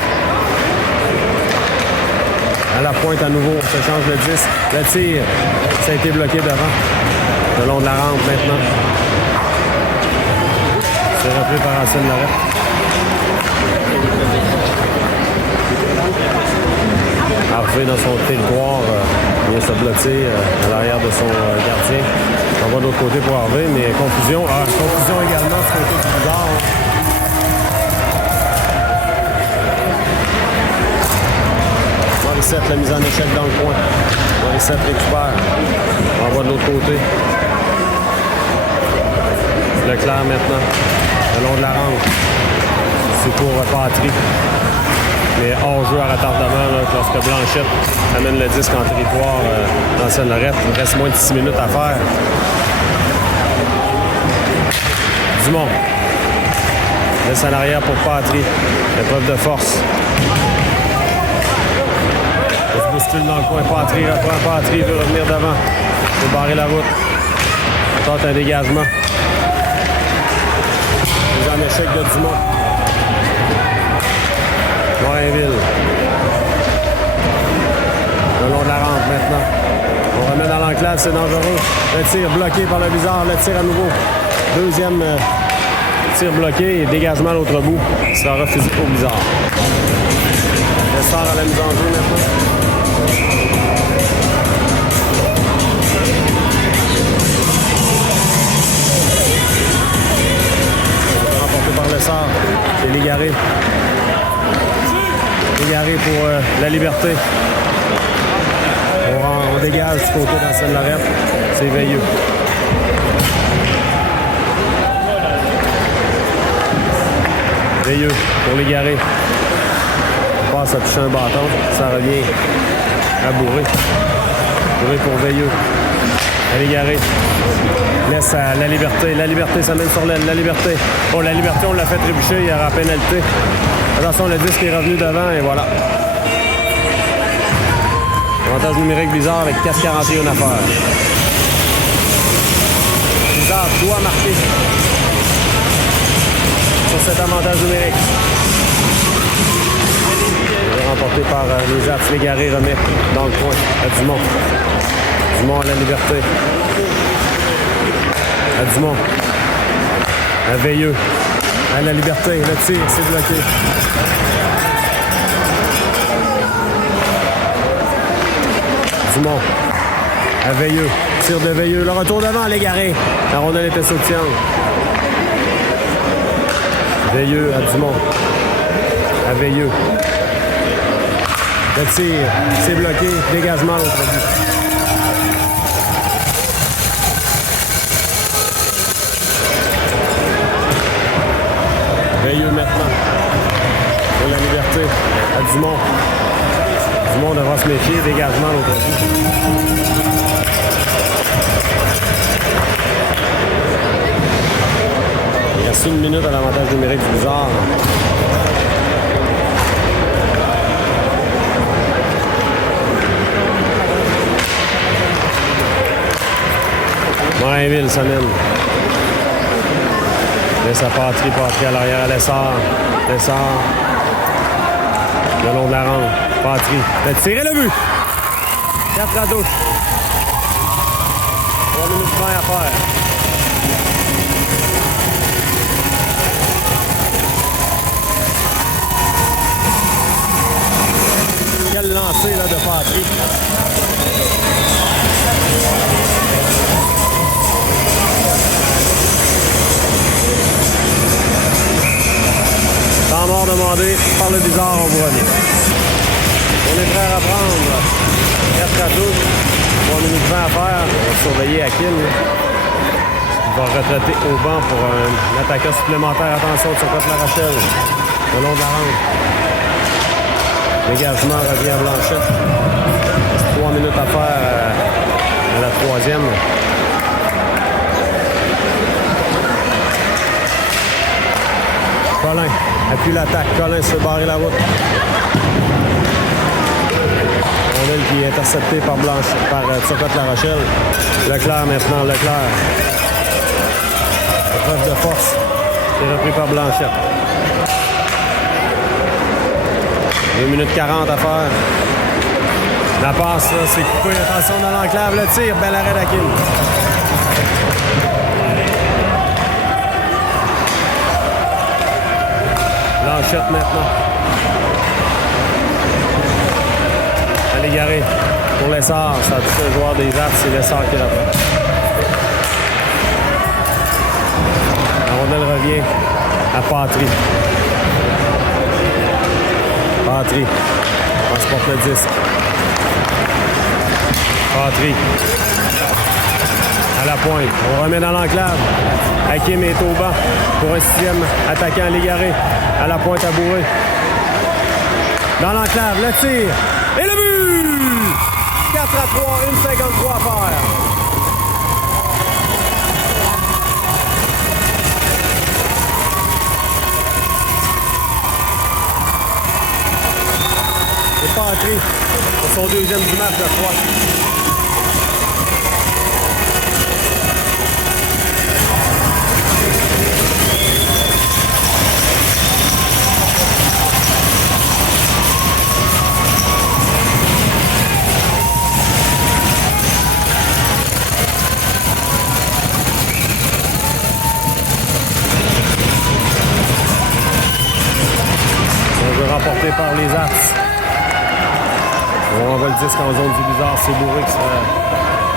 À la pointe à nouveau. On se change le 10. Le tir, ça a été bloqué devant. Le long de la rampe maintenant. C'est repris par Ancienne-Lorette. Harvey dans son territoire vient se blotter à l'arrière de son gardien. On va de l'autre côté pour Harvey, mais confusion. Confusion également du côté du Bizarre. Morissette, la mise en échec dans le coin. Morissette récupère. On va de l'autre côté. Leclerc maintenant. Le long de la rampe. C'est pour Patry. Mais hors-jeu à retardement là, lorsque Blanchette amène le disque en territoire d'Ancienne-Lorette. Il reste moins de 6 minutes à faire. Dumont. Laisse en arrière pour Patry. Épreuve de force. Il se bouscule dans le coin. Patry reprend. Patry veut revenir devant. Il veut barrer la route. On tente un dégagement. Mise en échec de Dumont. Morainville. Le long de la rampe maintenant. On remet dans l'enclave, c'est dangereux. Le tir bloqué par le Bizarre. Le tir à nouveau. Deuxième tir bloqué et dégagement à l'autre bout. Il sera refusé au Bizarre. Le sort à la mise en jeu maintenant. Remporté par le sort. C'est Légaré. Légaré pour la liberté. On dégage du côté d'Ancienne-Lorette. C'est Veilleux. Veilleux pour Légaré. On passe à toucher un bâton. Ça revient à Bourré. Bourré pour Veilleux. À Légaré. Laisse à La Liberté. La Liberté s'amène sur l'aile. La Liberté. Oh, La Liberté, on l'a fait trébucher. Il y aura pénalité. Attention, le disque est revenu devant et voilà. Avantage numérique Blizzard avec 4,41 à faire. Blizzard doit marquer sur cet avantage numérique. Remporté par les Arts. Légaré remet dans le coin à Dumont. Dumont à La Liberté. À Dumont. À Veilleux. À La Liberté. Le tir, c'est bloqué. Dumont. À Veilleux. Tir de Veilleux. Le retour devant à Légaré. La rondelle était sautillante. Veilleux à Dumont. À Veilleux. Le tir, c'est bloqué. Dégagement à l'autre but. Veilleux maintenant. Pour La Liberté. À Dumont. Dumont devra se méfier. Dégagement à l'autre but. Il reste 1 minute à l'avantage numérique du Blizzard. Morinville s'amène. Laisse à Patry à l'arrière à Lessard. Lessard. Le long de la ronde. Patry. Le tir et le but. 4 à 2. 3 minutes 20 à faire. Quel lancer là, de Patry. Temps mort demandé par le Blizzard, on vous revient. On est prêt à reprendre. 4 à 12. 3 minutes 20 à faire. On va surveiller Hakim. Il va retraiter au banc pour un attaquant supplémentaire. Attention sur Côte-La Rochelle. Le long de la rampe. Dégagement revient à Blanchette. 3 minutes à faire à la troisième. Colin appuie l'attaque. Colin se fait barrer la route. Rondelle qui est interceptée par Blanchette, par Côte-La Rochelle. Leclerc maintenant. Leclerc. Preuve de force. C'est repris par Blanchette. 2 minutes 40 à faire. La passe, là, c'est coupé. Attention dans l'enclave. Le tir. Bel arrêt d'Hakim. Blanchette maintenant. À Légaré. Pour Lessard. Ça a touché un joueur des Arts. C'est Lessard qui l'a fait. La rondelle revient à Patry. Patry. Transporte le disque. Patry. À la pointe. On remet dans l'enclave. Hakim est au banc pour un 6e attaquant Légaré. À la pointe à Bourré. Dans l'enclave, le tir. Et le but! 4 à 3, 1,53 à faire. Et Patry pour son 2e du match de 3. Remporté par les Arts. On envoie le disque en zone du Blizzard. C'est Bourré qui sera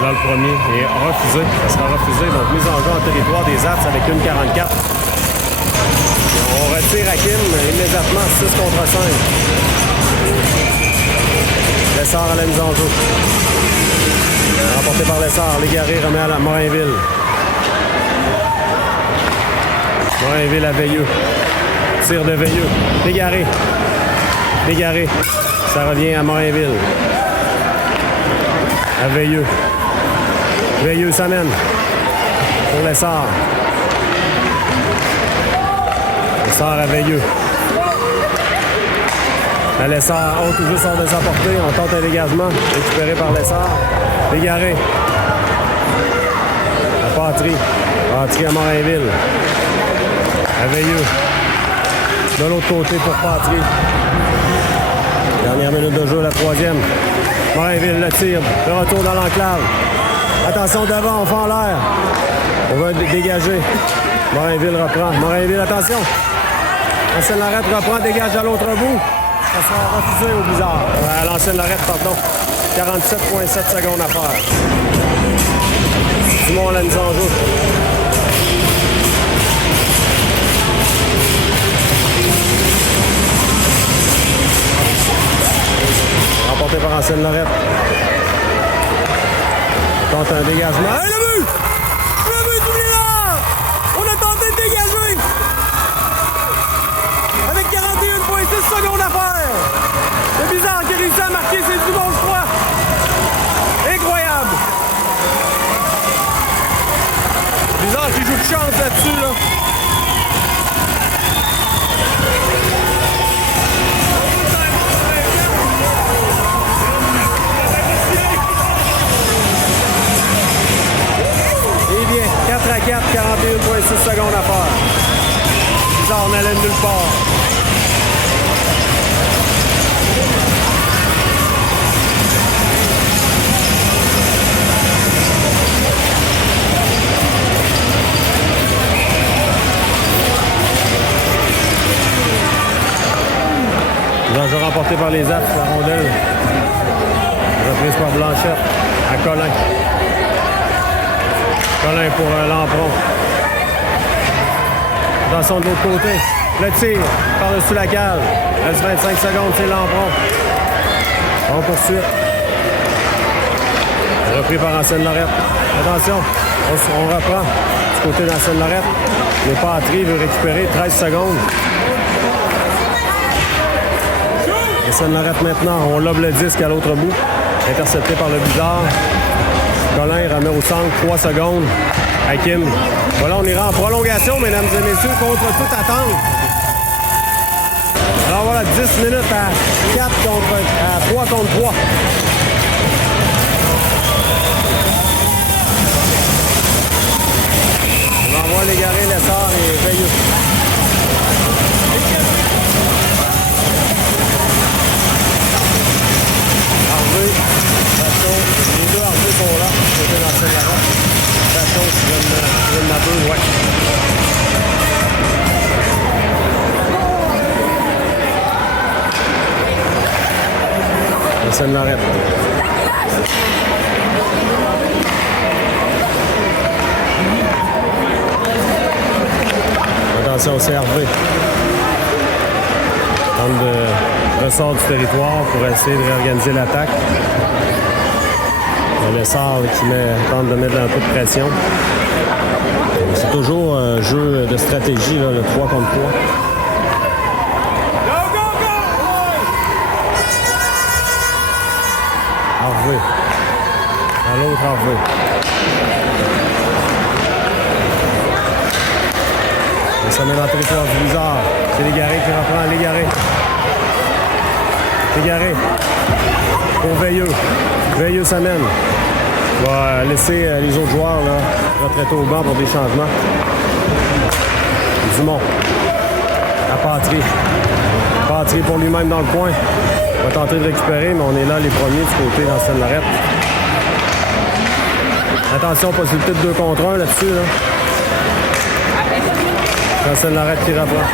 là le premier et refusé. Ça sera refusé. Donc mise en jeu en territoire des Arts avec une 44. On retire Hakim immédiatement 6 contre 5. Lessard à la mise en jeu. Remporté par Lessard. Légaré remet à la Morinville. Morinville à Veilleux. tir de Veilleux. Légaré. Légaré. Ça revient à Morinville. À Veilleux. Veilleux s'amène. Pour Lessard. Lessard à Veilleux. À Lessard, on toujours sort de sa portée. On tente un dégagement. Récupéré par Lessard. Légaré. À Patry. Patry à Morinville. À Veilleux. De l'autre côté pour Patry. Dernière minute de jeu, la troisième. Morinville le tire. Le retour dans l'enclave. Attention devant, on fait en l'air. On va dégager. Morinville reprend. Morinville, attention. L'ancienne Lorette reprend, dégage à l'autre bout. Ça sera refusé au Blizzard. À l'ancienne Lorette, pardon. 47,7 secondes à faire. Simon la mise en jeu. Remporté par Ancienne Lorette. Tente un dégagement. Hey, le but! Le but du Blizzard! On a tenté de dégager! Avec 41,6 secondes à faire! Le Blizzard qui réussit à marquer, c'est du bon choix! Incroyable! Blizzard qui joue de chance là-dessus, là. Eh bien, 4 à 4, 41,6 secondes à faire. Blizzard n'allait nulle part. Jeu remporté par les Apps, la rondelle. Reprise par Blanchette à Colin. Colin pour Lampron. Attention de l'autre côté. Le tir par-dessus la cage. Reste 25 secondes, c'est Lampron. On poursuit. Repris par Ancienne Lorette. Attention, on reprend du côté d'Ancienne Lorette. Le Patry veut récupérer 13 secondes. Ancienne Lorette maintenant, on lobe le disque à l'autre bout. Intercepté par le Blizzard. Colin remet au centre, 3 secondes. Hakim. Voilà, on ira en prolongation, mesdames et messieurs, contre toute attente. Alors voilà, 10 minutes à 3 contre 3. On envoie Légaré, Lessard et Veilleux. Harvey, Bachon, les deux Harvey sont là, côté d'Ancienne Lorette. Bachon, je donne ma peu, ouais. Ancienne Lorette. Attention, c'est Harvey. Tente de ressort du territoire pour essayer de réorganiser l'attaque. Le Lessard qui tente de mettre un peu de pression. C'est toujours un jeu de stratégie, là, le 3 contre 3. Harvey. À l'autre Harvey. Ça met dans le territoire du Blizzard. C'est Légaré qui reprend. Légaré. Légaré. Pour Veilleux. Veilleux s'amène. Va laisser les autres joueurs là, retraiter au banc pour des changements. Dumont. À Patry. Patry pour lui-même dans le coin. On va tenter de récupérer, mais on est là les premiers du côté d'Ancienne Lorette. Attention, possibilité de 2 contre 1 là-dessus. Là. Ancienne Lorette qui reprend.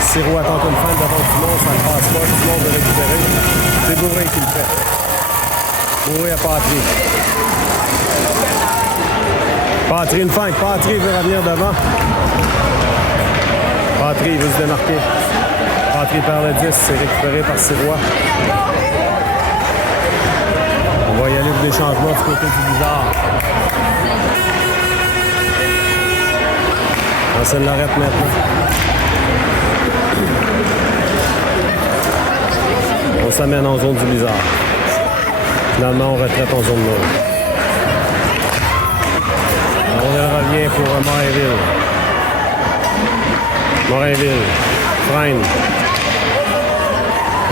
Sirois attend une feinte devant Dumont, ça ne passe pas. Dumont de récupérer. C'est Bourré qui le fait. Bourré à Patry. Patry, une feinte. Patry veut revenir devant. Patry veut se démarquer. Patry perd le 10, c'est récupéré par Sirois. On va y aller pour des changements du côté du Blizzard. Ancienne Lorette maintenant. On s'amène en zone du blizzard. Finalement, on retraite en zone nord. On revient pour Morinville. Morinville. Freine.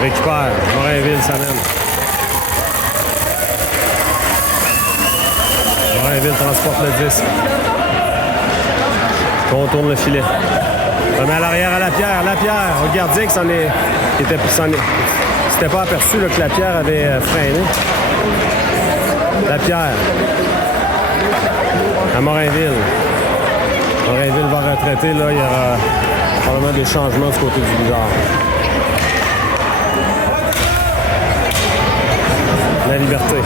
Récupère. Morinville s'amène. Morinville transporte le disque. Contourne le filet. Remet à l'arrière à Lapierre. Lapierre, au gardien qui s'était pas aperçu là, que Lapierre avait freiné. Lapierre. À Morinville. Morinville va retraiter. Là, il y aura probablement des changements du côté du blizzard. La Liberté.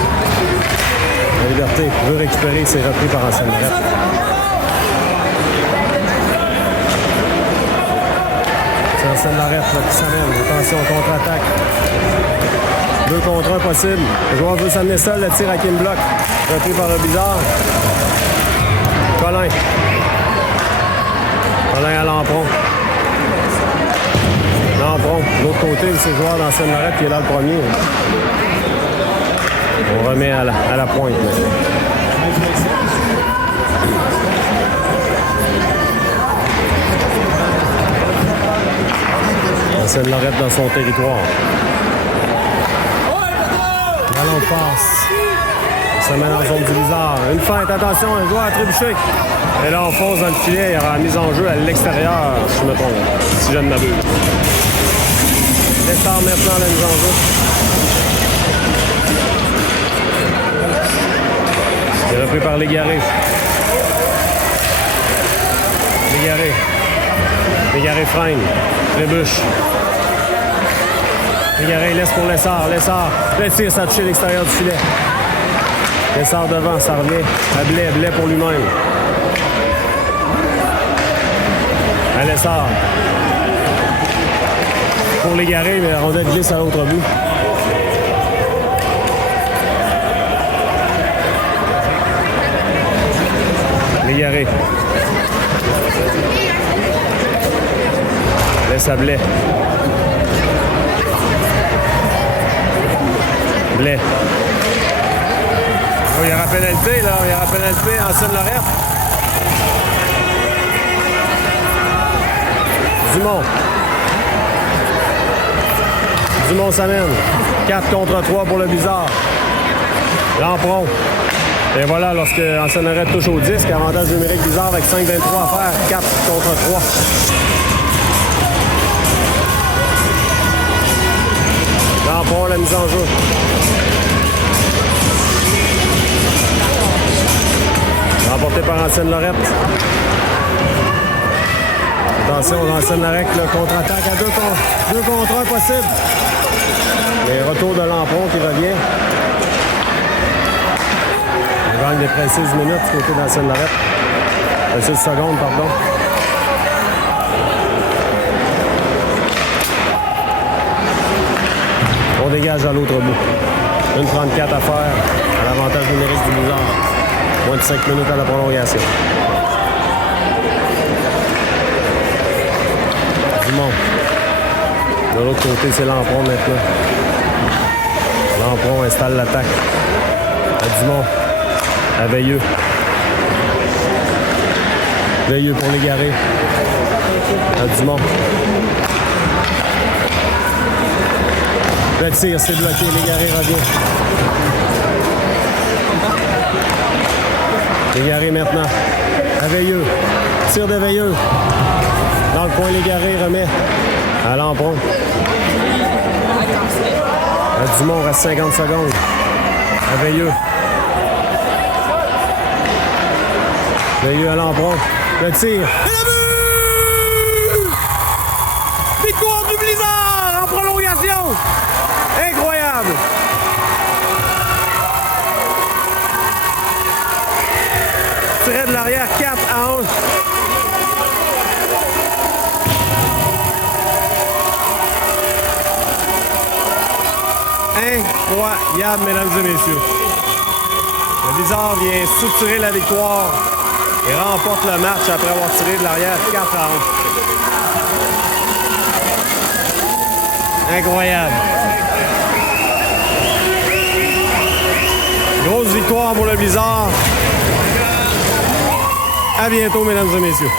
La Liberté veut récupérer, c'est repris par Ancienne Lorette. C'est Ancienne Lorette qui s'amène. Attention, contre-attaque. 2 contre 1 possible. Le joueur veut s'amener seul, le tir à Kim Block. Repris par le blizzard. Colin. Colin à Lampron. Lampron. De l'autre côté, c'est le joueur d'Ancienne Lorette qui est là le premier. On remet à la pointe maintenant. Ancienne Lorette dans son territoire. Ballon de passe. Ça mène en zone du blizzard. Une feinte, attention, un joueur a trébuché. Et là, on fonce dans le filet. Il y aura mise en jeu à l'extérieur, si je me trompe, si je ne m'abuse. Lessard maintenant la mise en jeu. Il est repris par Légaré. Légaré. Légaré freine. Trébuche. Légaré laisse pour Lessard. Lessard. Le tir, ça a touché l'extérieur du filet. Lessard devant, ça revient à Blais. Blais pour lui-même. À Lessard. Pour Légaré, mais la rondelle glisse à l'autre bout. Légaré. Laisse à Blais. Blais. Oh, il y aura pénalité, là. Il y aura pénalité en Ancienne Lorette. Dumont. Dumont s'amène. 4 contre 3 pour le blizzard. Lampron. Et voilà, lorsque Ancienne Lorette touche au disque, avantage numérique bizarre avec 5,23 à faire. 4 contre 3. Lampron, la mise en jeu. Remporté par Ancienne Lorette. Attention, Ancienne Lorette, le contre-attaque à 2 contre 1 possible. Les retours de Lampron qui revient. Il gagne des précises minutes du côté d'Ancienne Lorette. 6 secondes, pardon. On dégage à l'autre bout. 1,34 à faire à l'avantage numérique du blizzard. Moins de 5 minutes à la prolongation. Dumont. De l'autre côté, c'est Lampron maintenant. Lampron installe l'attaque. À Dumont. À Veilleux. Veilleux pour Légaré. À Dumont. Le tir, c'est bloqué. Légaré revient. Légaré maintenant. À Veilleux. Tir de Veilleux. Dans le coin, Légaré remet à Lampron. À Dumont, reste 50 secondes. À Veilleux. Veilleux à Lampron. Le tir. Et le but! Victoire du blizzard en prolongation. Incroyable. Tiré de l'arrière, 4-1. Incroyable, mesdames et messieurs. Le blizzard vient structurer la victoire Il remporte le match après avoir tiré de l'arrière 4-1. Incroyable. Grosse victoire pour le Blizzard. À bientôt, mesdames et messieurs.